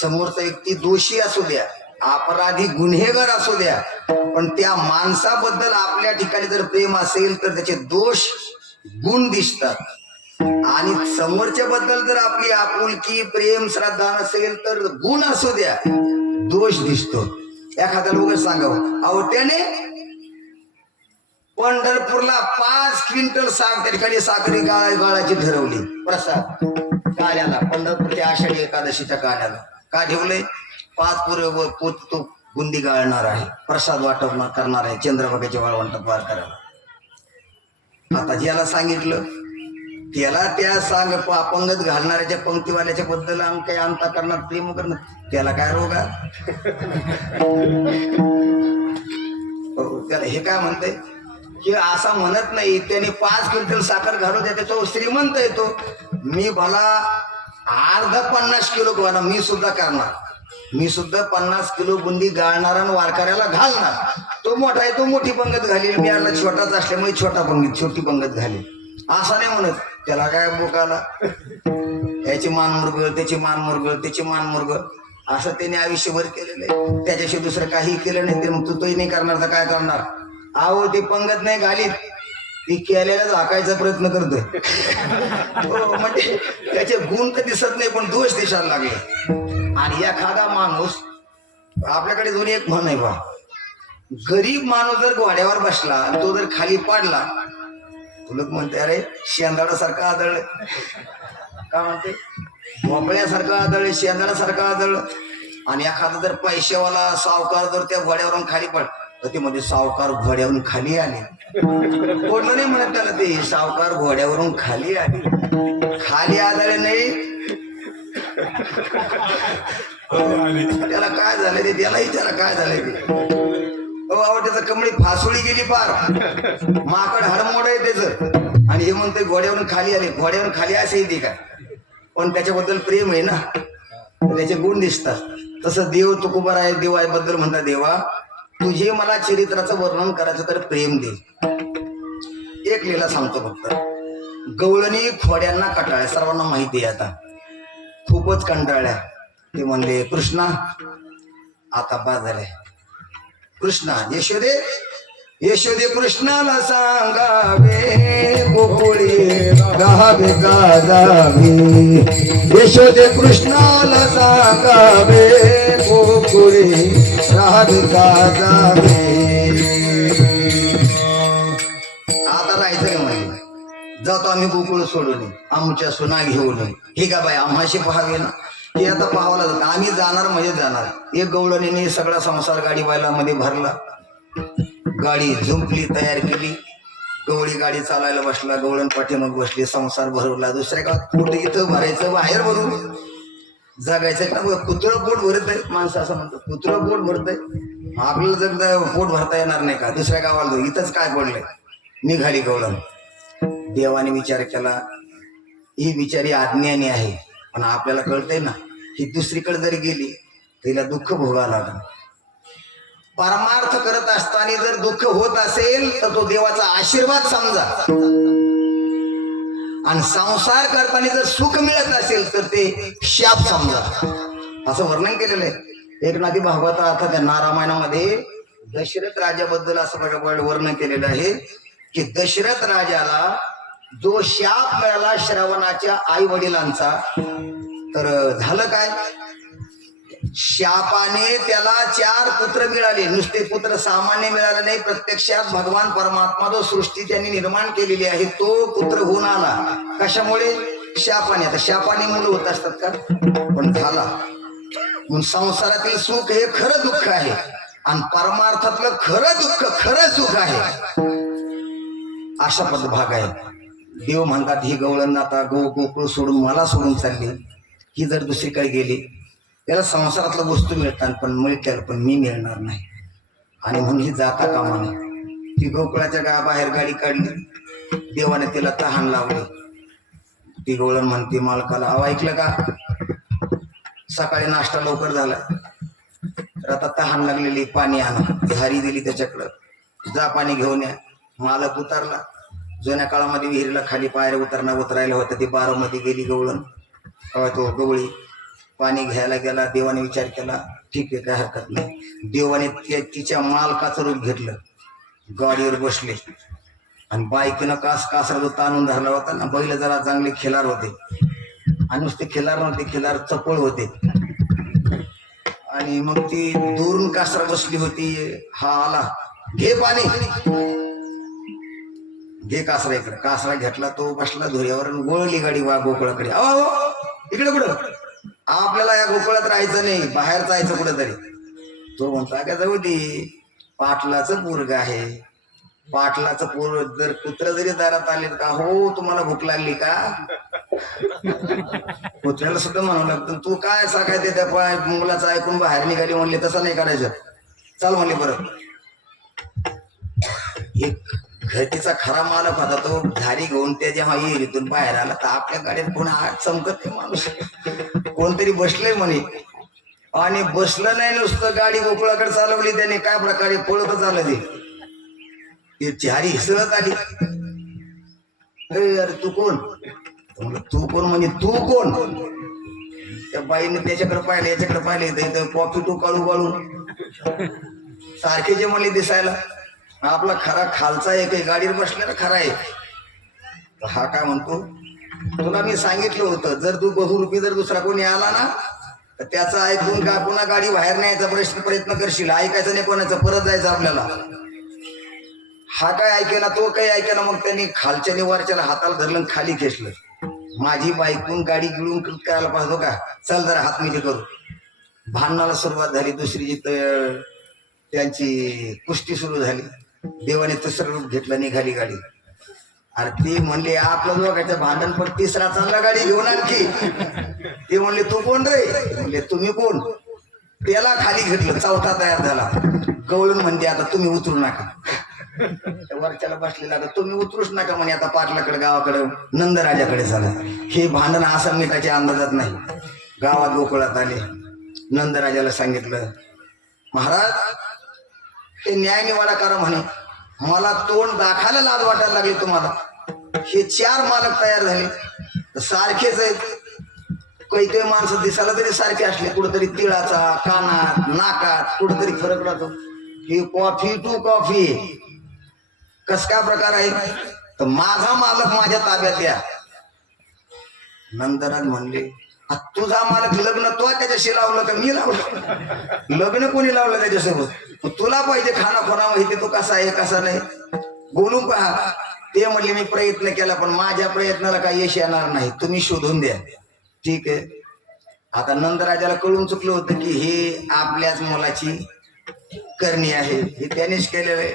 समोरचा व्यक्ती दोषी असू द्या, अपराधी गुन्हेगार असू द्या, पण त्या माणसाबद्दल आपल्या ठिकाणी जर प्रेम असेल तर त्याचे दोष गुण दिसतात. आणि समोरच्या बद्दल जर आपली आपुलकी प्रेम श्रद्धा नसेल तर गुण असू द्या दोष दिसतो. एखाद्याला उगाच सांगावं, अहो त्याने पंढरपूरला 5 क्विंटल साग त्या ठिकाणी साखरी गाळाची ठरवली प्रसाद काल्याला, पंढरपूरच्या आषाढी एकादशीच्या काल्याला का ठेवलंय? 5 पोत तो बुंदी गाळणार आहे, प्रसाद वाटप करणार आहे, चंद्रभागेच्या वाळवंटात वार करायला. आता ज्याला सांगितलं त्याला त्या सांग अपंगत घालणाऱ्याच्या पंक्तीवाल्याच्या बद्दल काही अंता करणार प्रेम करणार, त्याला काय रोग आहे? त्याला हे काय म्हणते की असा म्हणत नाही, त्याने 5 क्विंटल साखर घालू द्या, त्याचा श्रीमंत येतो. मी भला अर्धा 50 किलो गोळा मी सुद्धा करणार, मी सुद्धा 50 किलो बुंदी गाळणार आणि वारकऱ्याला घालणार. तो मोठा आहे तो मोठी पंगत घालील, मी याला छोटाच असल्यामुळे छोटी पंगत घालील. असा नाही म्हणत, त्याला काय बोकाला याची मान मुरगळ, त्याची मान मुरगळ, त्याची मान मुरगळ, असं त्याने आयुष्यभर केलेलं आहे. त्याच्याशी दुसरं काही केलं नाही ते, मग तोही नाही करणार तर काय करणार? अहो ते पंगत नाही घालीत, ती केलेला झाकायचा प्रयत्न करतोय. म्हणजे त्याचे गुण तर दिसत नाही पण दोष दिसायला लागले. आणि एखादा माणूस, आपल्याकडे दोन्ही एक म्हण आहे बा, गरीब माणूस जर घोड्यावर बसला तो जर खाली पडला तुलक म्हणते अरे शेंदाडासारखं आदळ, का म्हणते भोपळ्यासारखं आदळ, शेंदाडासारखं आदळ. आणि एखादा जर पैशावाला सावकार जर त्या घोड्यावरून खाली पड तर ते म्हणजे सावकार घोड्यावरून खाली आले. बोललं नाही म्हणत त्याला, ते सावकार घोड्यावरून खाली आले. खाली आदळे नाही, त्याला काय झालं ते, त्यालाही त्याला काय झालंय ते. अहो त्याचं कमळी फासोळी गेली पार, माकड हडमोड आहे त्याचं. आणि हे म्हणते घोड्यावरून खाली आले, घोड्यावरून खाली असे येते का? पण त्याच्याबद्दल प्रेम आहे ना, त्याचे गुण दिसतात. तसं देव तुकोबार आहे, देवाबद्दल म्हणतात देवा तुझे मला चरित्राचं वर्णन करायचं तर प्रेम दे. एक लीला सांगतो फक्त. गवळणी खोड्यांना कटाळ्या, सर्वांना माहिती आहे आता, खूपच कंटाळल्या. ते म्हणले कृष्णा आता बाद झाले. कृष्णा यशोदे, यशोदे कृष्णाला सांगावे गोकुळी राहावे गाजावे. यशोदे कृष्णाला सांगावे गोकुळी राहावे गाजावे. आता जायचं नाही म्हणे, जातो आम्ही गोकुळ सोडून, आमच्या सुना घेऊन. हे का बाई आम्हाशी पाहावे ना, हे आता पाहावं लागत. आम्ही जाणार म्हणजे जाणार. एक गवळणीने सगळा संसार गाडी बैलामध्ये भरला, गाडी झुंपली, तयार केली. गवळी गाडी चालायला बसला, गवळण पाठीमाग बसली, संसार भरवला. दुसऱ्या गावात पोट इथं भरायचं, बाहेर भरून जगायचं ना. कुत्रं पोट भरत आहे, माणसं असं म्हणतात, कुत्रं पोट भरत आहे. आपल्याला जर पोट भरता येणार नाही का? दुसऱ्या गावाला इथंच काय पडलंय. निघाली गवळण. देवाने विचार केला, ही बिचारी अज्ञानी आहे, पण आपल्याला कळतंय ना ही दुसरीकडे जरी गेली तिला दुःख भोगावं लागेल. परमार्थ करत असताना जर दुःख होत असेल तर तो देवाचा आशीर्वाद समजा, आणि संसार करताना जर सुख मिळत असेल तर ते शाप समजा. असं वर्णन केलेलं आहे एकनाथी भागवता अर्थात त्या रामायणामध्ये. दशरथ राजाबद्दल असं बघा वर्णन केलेलं आहे की दशरथ राजाला जो शाप मिळाला श्रावणाच्या आई वडिलांचा, तर झालं काय, शापाने त्याला 4 पुत्र मिळाले. नुसते पुत्र सामान्य मिळाले नाही, प्रत्यक्षात भगवान परमात्मा जो सृष्टी त्यांनी निर्माण केलेली आहे तो पुत्र होऊन आला. कशामुळे? शापाने. आता शापाने मुलं होत असतात का? पण झाला. म्हणून संसारातील सुख हे खरं दुःख आहे, आणि परमार्थातलं खरं दुःख खरं सुख आहे. अशा भाग आहे. देव म्हणतात ही गवळण आता गोकुळ सोडून मला सोडून चालली, ही जर दुसरीकडे गेली त्याला संसारातल्या वस्तू मिळतात पण मिळतील, पण मी मिळणार नाही. आणि म्हणून ही जाता कामा नये. ती गोकुळाच्या बाहेर गाडी काढली, देवाने तिला तहान लावली. ती गवळण म्हणते मालकाला, अहो ऐकलं का, सकाळी नाश्ता लवकर झाला, तर आता तहान लागलेली, पाणी आणा. झारी दिली त्याच्याकडं, जा पाणी घेऊन या. मालक उतरला. जुन्या काळामध्ये विहिरीला खाली पायऱ्या उतरायला होत्या, ती 12 मध्ये गेली गवळण. तो गवळी पाणी घ्यायला गेला. देवाने विचार केला ठीक आहे काय हरकत नाही. देवाने तिच्या मालकाचं रूप घेतलं, गाडीवर बसले, आणि बायकीनं कासरा जो ताणून धरला होता ना, बैल जरा चांगले खिलार होते, आणि नुसते खिलार नव्हते, खिलार चपळ होते. आणि मग ती दुरून कासरा बसली होती. हा आला, घे पाणी, घे कासरा इकडे. कासरा घेतला, तो बसला धुऱ्यावर, गोळली गाडी गोकुळाकडे. अहो इकडे कुठं, आपल्याला या गोकुळात राहायचं नाही, बाहेर जायचं कुठेतरी. तो म्हणता का जाऊ दे, पाटलाचं पोरग आहे, पाटलाचं पोर जर कुत्र जरी दारात आले का, हो तुम्हाला भूक लागली का, कुत्र्याला सुद्धा म्हणावं लागतं. तू काय सांगायचे त्या मुलाचं ऐकून बाहेर निघाली म्हणले, तसं नाही करायचं, चाल म्हणले. बरं, एक घरतीचा खरा मालक होता, तो धारी घेऊन त्या जेव्हा येरीतून बाहेर आला तर आपल्या गाडीत कोण आत चमकत नाही माणूस, कोणतरी बसलंय म्हणे. आणि बसलं नाही, नुसतं गाडी गोकुळाकडे चालवली त्याने. काय प्रकारे पळतच आलं ते झारी हिसळत आली. अरे तू कोण? तू कोण म्हणजे तू कोण? त्या बाईने त्याच्याकडे पाहिलं, याच्याकडे पाहिले, कॉफी टू काळू काळू सारखे जे म्हणले दिसायला. आपला खरा खालचा एक गाडीवर बसलेला खरा आहे. हा काय म्हणतो, तुला मी सांगितलं होतं जर तू बहुरूपी जर दुसरा कोणी आला ना तर त्याचं ऐकून का पुन्हा गाडी बाहेर न्यायचा प्रयत्न करशील. ऐकायचं नाही कोणाचं, परत जायचं आपल्याला. हा काय ऐकेना तो काही ऐकेना. मग त्यांनी खालच्याने वरच्याला हाताला धरलं आणि खाली खेचलं. माझी बायकून गाडी गिळून करायला पाहतो का, चल जरा हात मिठी करू. भांडणाला सुरुवात झाली. दुसरी त्यांची कुस्ती सुरू झाली. देवाने दुसरं रूप घेतलं, निघाली गाडी. अरे ते म्हणले आपलं दोघांचं भांडण, पण तिसरा चालला गाडी घेऊन आणखी. ते म्हणले तू कोण रे, म्हणले तुम्ही कोण. त्याला खाली घेतलं, चौथा तयार झाला. गवळून म्हणते आता तुम्ही उतरू नका. वरच्याला बसलेला आता तुम्ही उतरूच नका म्हणे. आता पाटलाकडे गावाकडे नंदराजाकडे झालं. हे भांडण असं मिठाच्या अंदाजात नाही. गावात गोकुळात आले. नंदराजाला सांगितलं महाराज हे न्याय निवाडा करा म्हणे. मला तोंड दाखायला लाज वाटायला लागली तुम्हाला. हे 4 मालक तयार झाले सारखेच आहेत. काही माणसं दिसायला तरी सारखे असले, कुठेतरी तिळाचा कानात नाकात कुठेतरी फरक राहतो. ही कॉफी टू कॉफी कस काय प्रकार आहे. तर माझा मालक माझ्या ताब्यात द्या. नंदराज म्हणले तुझा मालक लग्न तो त्याच्याशी लावलं का मी लावलं. लग्न कोणी लावलं त्याच्यासोबत. तुला पाहिजे खाना खोना माहिती तो कसा आहे कसा नाही बोलून पहा. ते म्हणले मी प्रयत्न केला पण माझ्या प्रयत्नाला काही यश येणार नाही, तुम्ही शोधून द्या. ठीक आहे. आता नंदराजाला कळून चुकलं होतं की हे आपल्याच मुलाची करणी आहे, हे त्यानेच केलेलं आहे.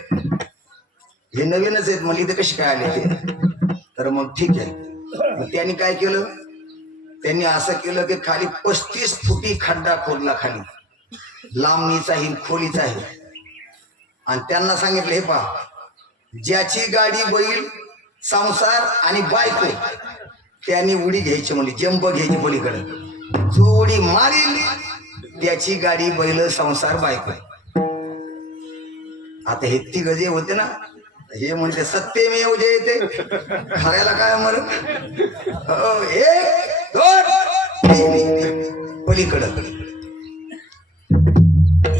हे नवीनच आहेत म्हणजे ते कसे काय आले ते. तर मग ठीक आहे. मग त्यांनी काय केलं, त्यांनी असं केलं की खाली 35 फुटी खड्डा खोदला. खाली लांबणीचाही खोलीचाही. आणि त्यांना सांगितलं हे पहा, ज्याची गाडी बैल संसार आणि बायको त्यांनी उडी घ्यायची म्हणजे जंप घ्यायची पलीकडे. जो उडी मारील त्याची गाडी बैल संसार बायको. आता हे तिघ जे होते ना, हे म्हणते सत्यमेव जयते, खऱ्याला काय म्हणत. 1 2 पलीकडं.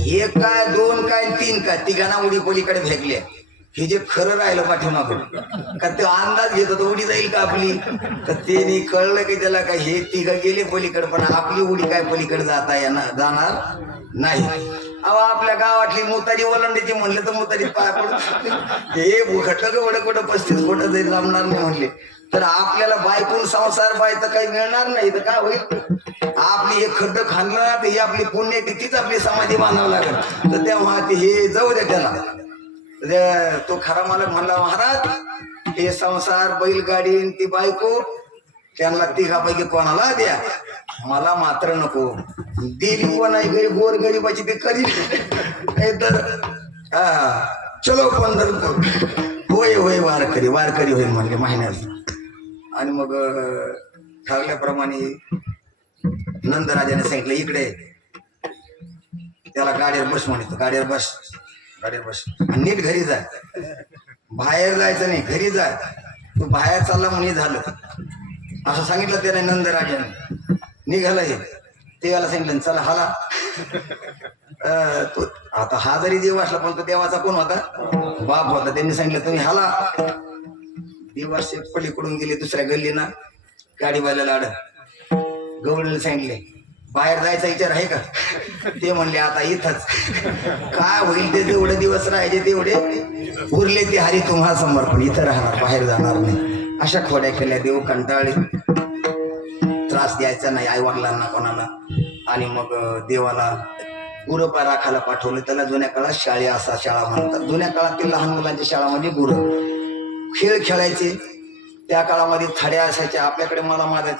1 काय 2 काय 3 काय तिघांना उडी पलीकडे फेकल्या. हे जे खरं राहिलं पाठीमागं का ते अंदाज घेत होतं उडी जाईल का आपली. तर ते कळलं की त्याला काय हे तिघं गेले पलीकडे पण आपली उडी काय पलीकडे जाणार नाही. अहो आपल्या गावातली मुतारी ओलांडायची म्हणलं तर मुतारी पाय पडत. हे घटक वडकड 35 फुट जाईल जमणार नाही म्हणले. तर आपल्याला बायकून संसार बाय तर काही मिळणार नाही. तर काय होईल, आपली हे खड्ड खाणलं तर ही आपली पुण्य तीच आपली समाधी बांधावं लागेल. तर तेव्हा ते हे जाऊ द्या त्याला. तो खरा मालक म्हणला महाराज हे संसार बैलगाडी ती बायको त्यांना तिघापैकी कोणाला द्या, मला मात्र नको. दिली पण आहे गरीब गोर गरीबाची ते करी. तर चलो पंढरपूर होय होय वारकरी वारकरी होईल म्हणले महिन्यात. आणि मग ठरल्याप्रमाणे नंदराजाने सांगितलं इकडे त्याला गाडीवर बस म्हणतो. गाडीवर बस गाडीवर बस आणि नीट घरी जाय. बाहेर जायचं नाही, घरी जाय. तू बाहेर चालला म्हणून झालं असं सांगितलं त्याने नंदराजाने. निघाला हे ते याला सांगितलं चला हाला. तो आता हा जरी देव असला पण तो देवाचा कोण होता, बाप होता. त्यांनी सांगितलं तुम्ही हाला. दिवस पलीकडून गेले दुसऱ्या गल्लीना. गाडीवाल्याला आड गवळीला सांगितले बाहेर जायचा विचार आहे का. ते म्हणले आता इथंच काय होईल ते जेवढे दिवस राहायचे तेवढे उरले ते हरी तुम्हा समर्पण, इथं राहणार बाहेर जाणार नाही. अशा खोड्या केल्या. देव कंटाळले, त्रास द्यायचा नाही आईवडिलांना कोणाला. आणि मग देवाला गुरपा राखायला पाठवलं. त्याला जुन्या काळात शाळे असा शाळा म्हणतात. जुन्या काळातील लहान मुलांच्या शाळामध्ये गुरु खेळ खेळायचे. त्या काळामध्ये थाड्या असायच्या. आपल्याकडे मला माझ्या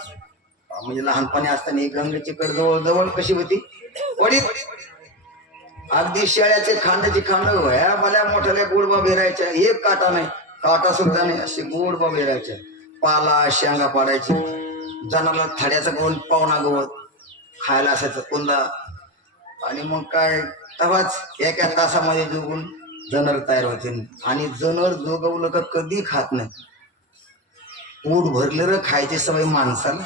म्हणजे लहानपणी असताना गंगेची कड जवळ कशी होती वडील अगदी शेळ्याचे खांडाची खांड ह्या भल्या मोठ्याल्या गोडबा बेरायच्या. एक काटा नाही, काटा सुद्धा नाही, असे गोडबा बेरायच्या. पाला शेंगा पाडायची. जनाला थाड्याचं गवत पावणा गवत खायला असायचं कोंदा. आणि मग काय तेव्हाच एका तासामध्ये जोगून जनर तयार होते. आणि जनर जोगवलं का कधी खात नाही. पोट भरलेलं खायची सवय माणसाला.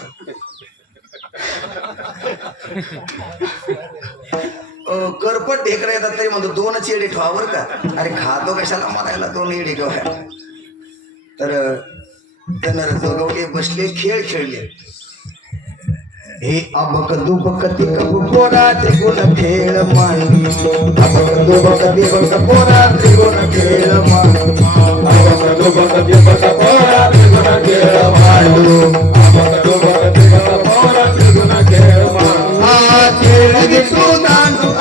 करपट ढेकरा येतात तरी म्हणतो 2च येडे ठेवा बरं का. अरे खातो कशाला मारायला 2 येडे ठेवा. तर जनर जोगवले बसले खेळ खेळले. हे अबक दुबक तिकप पोराचे गुण खेळ मांडू अबक दुबक तिकप पोराचे गुण खेळ मांडू हा खेळ विठू दांडू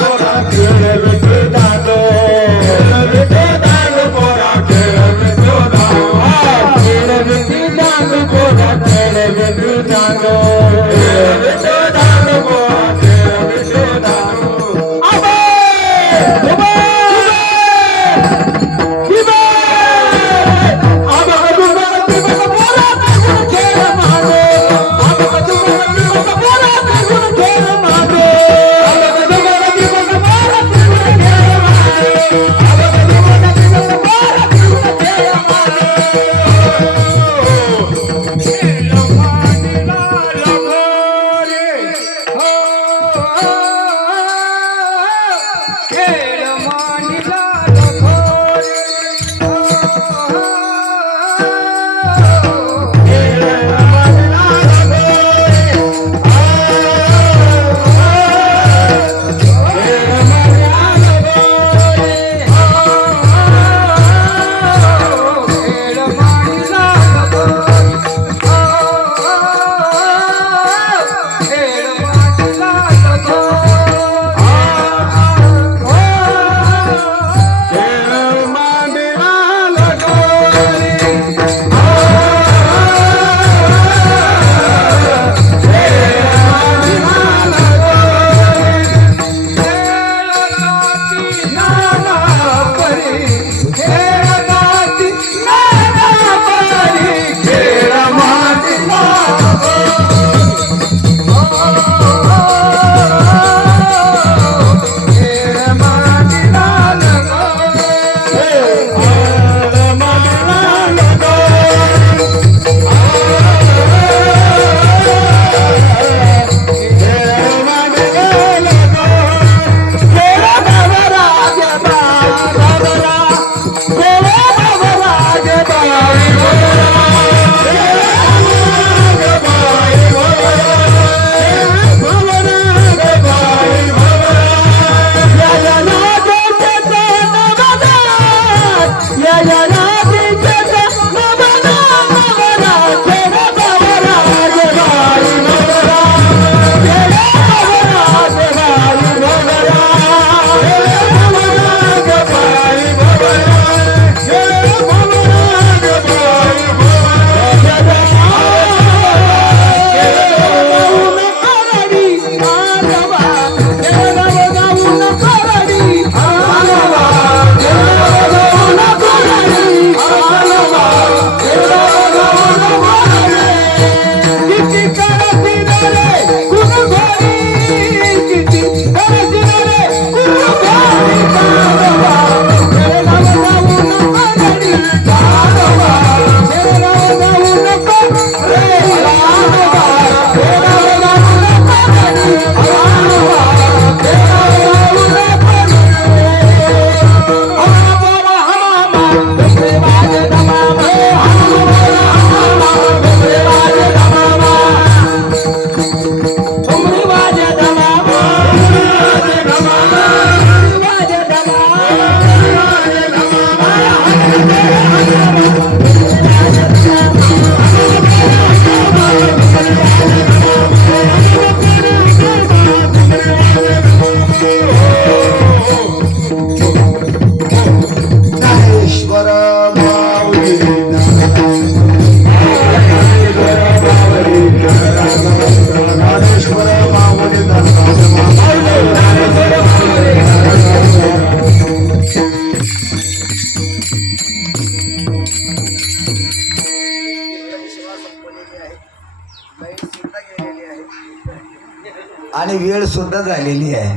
आणि वेळ सुद्धा झालेली आहे.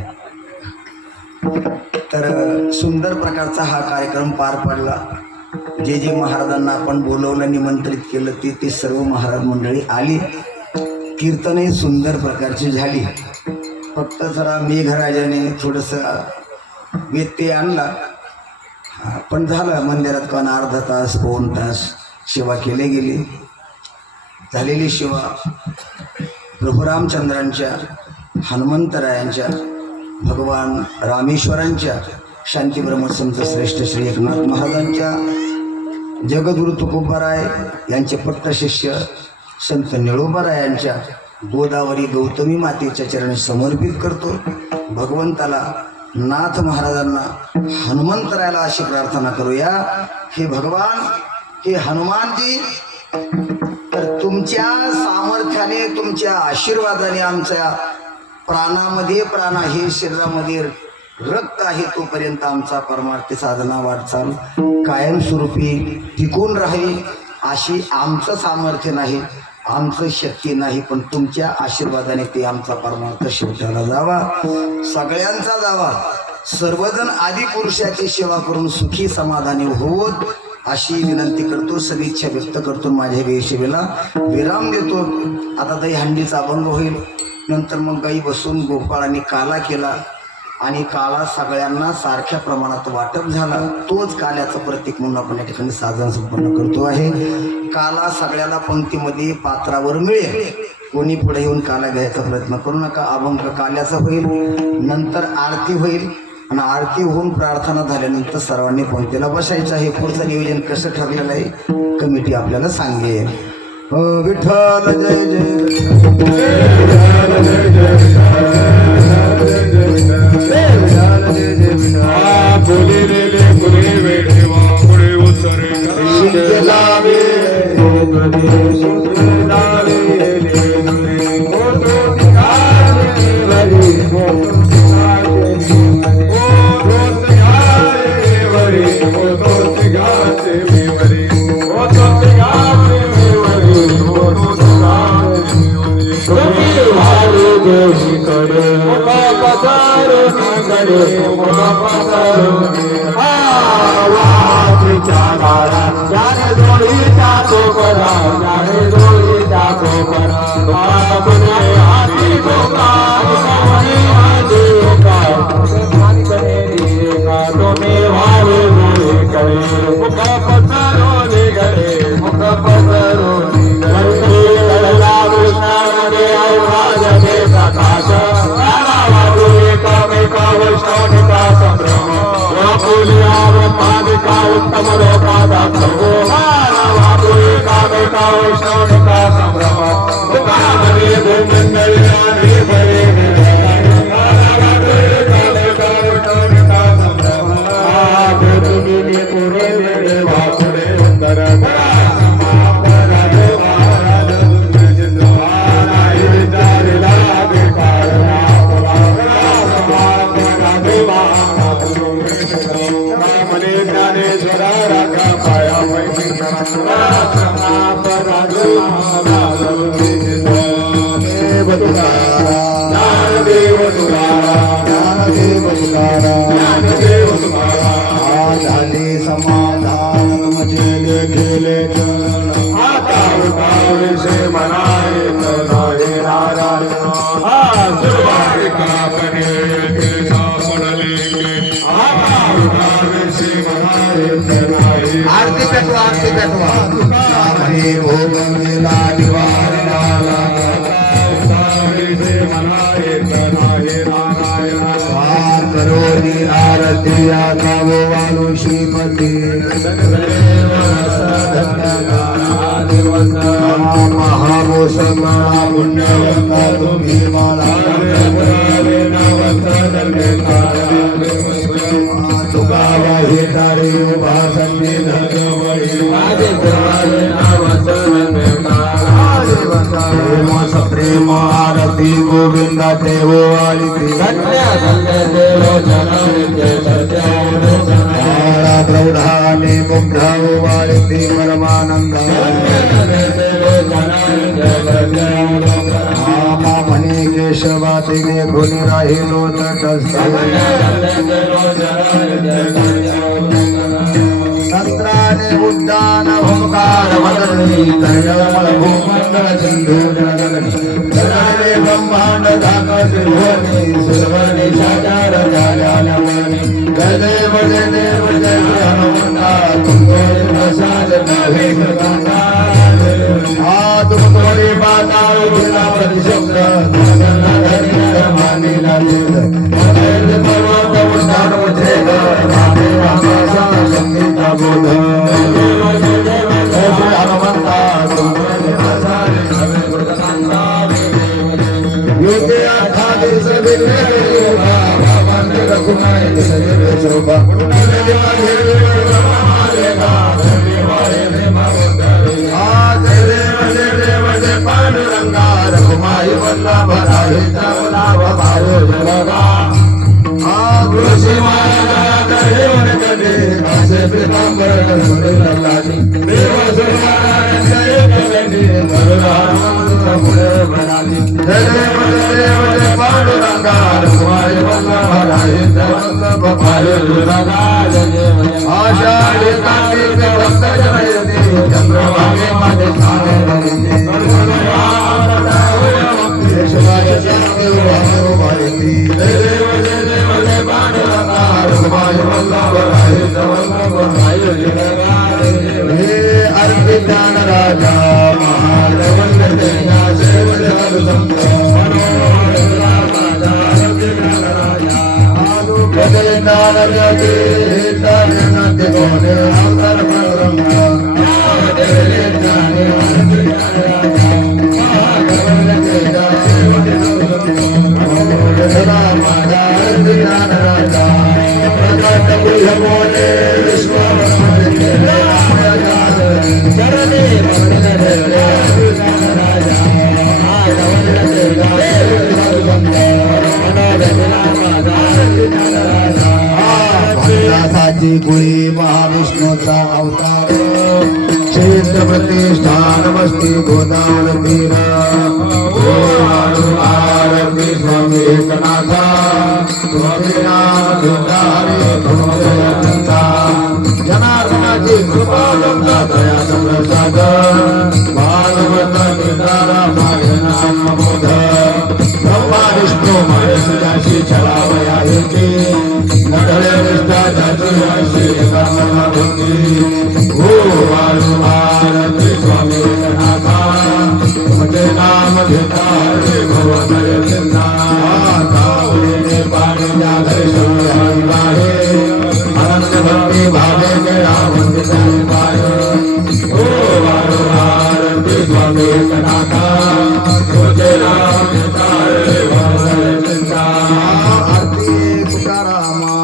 तर सुंदर प्रकारचा हा कार्यक्रम पार पडला. जे जे महाराजांना आपण बोलवलं, निमंत्रित केलं, ते सर्व महाराज मंडळी आली. कीर्तनही सुंदर प्रकारची झाली. फक्त जरा मेघराजाने थोडंसं व्यत्यय आणला, पण झालं. मंदिरात पण अर्धा तास 2 तास सेवा केली गेली. झालेली सेवा प्रभू रामचंद्रांच्या, हनुमंतरायांच्या, भगवान रामेश्वरांच्या, शांती ब्रह्मसंत श्रेष्ठ श्री एकनाथ महाराजांच्या, जगद्गुरु तुकोबाराय यांचे पट्टशिष्य संत निळोबारायांच्या गोदावरी गौतमी मातेच्या चरणी समर्पित करतो. भगवंताला, नाथ महाराजांना, हनुमंतरायाला अशी प्रार्थना करूया, हे भगवान, हे हनुमानजी, तर तुमच्या सामर्थ्याने, तुमच्या आशीर्वादाने आमच्या प्राणामध्ये प्राण आहे, शरीरामध्ये रक्त आहे, तोपर्यंत आमचा परमार्थ साधना वाटचाल कायमस्वरूपी टिकून राहील. अशी आमचं सामर्थ्य नाही, आमचं शक्ती नाही, पण तुमच्या आशीर्वादाने ते आमचा परमार्थ शेवटाला जावा, सगळ्यांचा जावा. सर्वजण आदि पुरुषाची सेवा करून सुखी समाधानी होवोत अशी विनंती करतो, सदिच्छा व्यक्त करतो. माझ्या वेशेवेला विराम देतो. आता दहीहंडीचा अभंग होईल, नंतर मग गाई बसून गोपाळांनी काला केला आणि काला सगळ्यांना सारख्या प्रमाणात वाटप झाला. तोच काल्याचं प्रतीक म्हणून आपण या ठिकाणी साधन संपन्न करतो आहे. काला सगळ्याला पंक्तीमध्ये पात्रावर मिळेल. कोणी पुढे येऊन काला घ्यायचा प्रयत्न करू नका. अभंग काल्याचा होईल, नंतर आरती होईल आणि आरती होऊन प्रार्थना झाल्यानंतर सर्वांनी पंक्तीला बसायचं आहे. पुढचं नियोजन कसं ठरलेलं आहे कमिटी आपल्याला सांगेल. विठ्ठल जय आरती पेटवा, आरती पेटवा. करोनी आरती गावो वालो श्रीपती महामोसमा पुण्यवंता तुम्ही मला तुकावा हे तारी उभा संधी प्रेम आरती गोविंदा देव आरती प्रौढाने मुग्धा वाळती परमानंद म्हणे केशवा तिने गुणी राहिलो तंत्राने उद्दान ओंकार वदनी कर्णमल भूमंडल सिंधू जनगणी ब्रह्मांड धाक त्रिभुवनी सुरवणी साकार जाल्यालवनी जय देव जय देव जय हनुमंता तुमको प्रसाद नवे गंगा तुम थोड़ी बात आओ बिना प्रतिशब्द आषाढी कार्तिक भक्त जनयती चंद्रभागे माझे ज्ञान राजा कुळी महाविष्णूचा अवतार क्षेत्र प्रतिष्ठान वस्ती गोदावरी आरती स्वामी एकनाथा स्वामीनाथ जनार्दनाची कृपा लब्धा दयाचा प्रसाद भागवत निधारा माझे नाम बोध ब्रह्मा विष्णू महेशाची छळावया येते नडळे निष्ठा जाती अशी एकात्मा भक्ती हो आरती स्वामी एकनाथा तुमचे नाम घेता रे भवनय चिंता कावडीने पाणी दर्शन आहे अनंत भक्ती भावे मेरा वंदिता पाय हो आरती स्वामी एकनाथा तुमचे नाम घेता रे भवनय चिंता आरती तुकारामा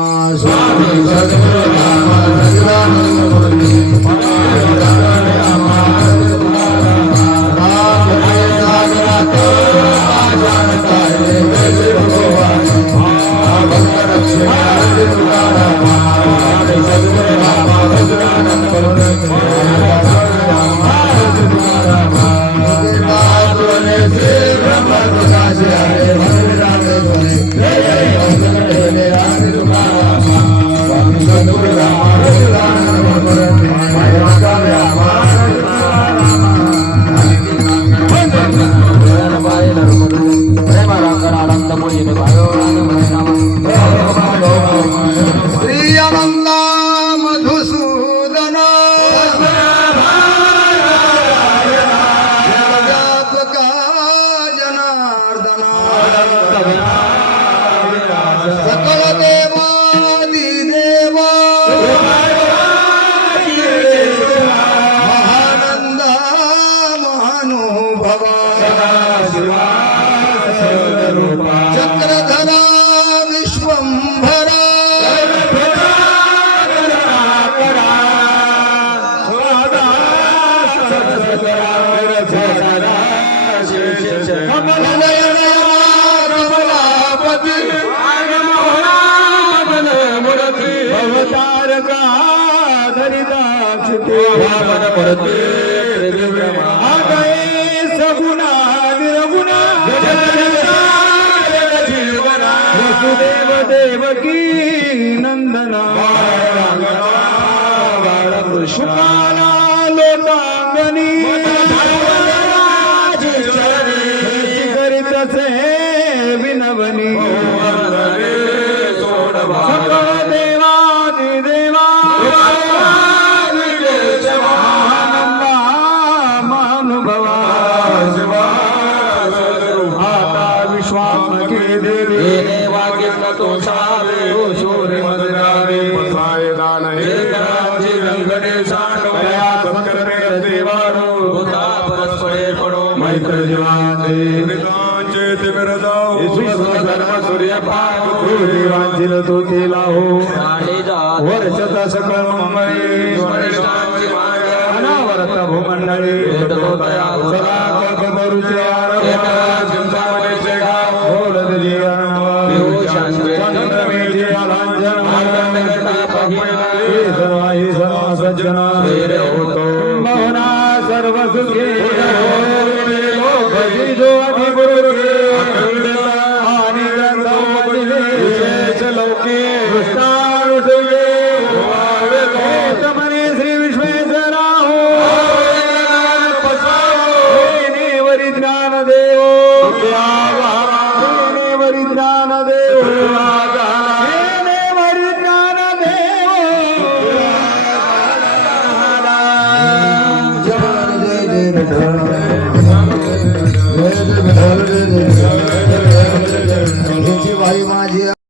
स्वामी सद्गुरु रामा सदानंद चक्रधरा विश्वंभरा सगुणा निर्गुणा वसुदेव देवकी नंदना शुकाला लोकांगणी करीत से विनवनी सकळ देवादि देवा महानंदा महानुभवा आता विश्वात्मके देवी तो सारे तो शोरे मदनारे पसाय दान हे राजी रंगणे सांडवया संकरणे देवारो होता परस्परे पडो मैत्र जीवाते नितांचे ते विरजाओ ईश्वर धर्म सूर्य पाव तू देवांची तू तिला हो वर्षता सकळ मंगळे अनावरत भूमंडळी सदा कल्पतरुचे चिंतामणीचे गाव बोलत जी चंद्रमेचे अलांजन सर्वाही सर्व सज्जन होतो बहुना सर्व सुखे जो अधिगुरुगे आणि विशेष लौके कृष्णानुगे तमने श्री विश्वेश्वरा हो वरी ज्ञान देव वरी ज्ञान देव वरी ज्ञान देव भाई माझी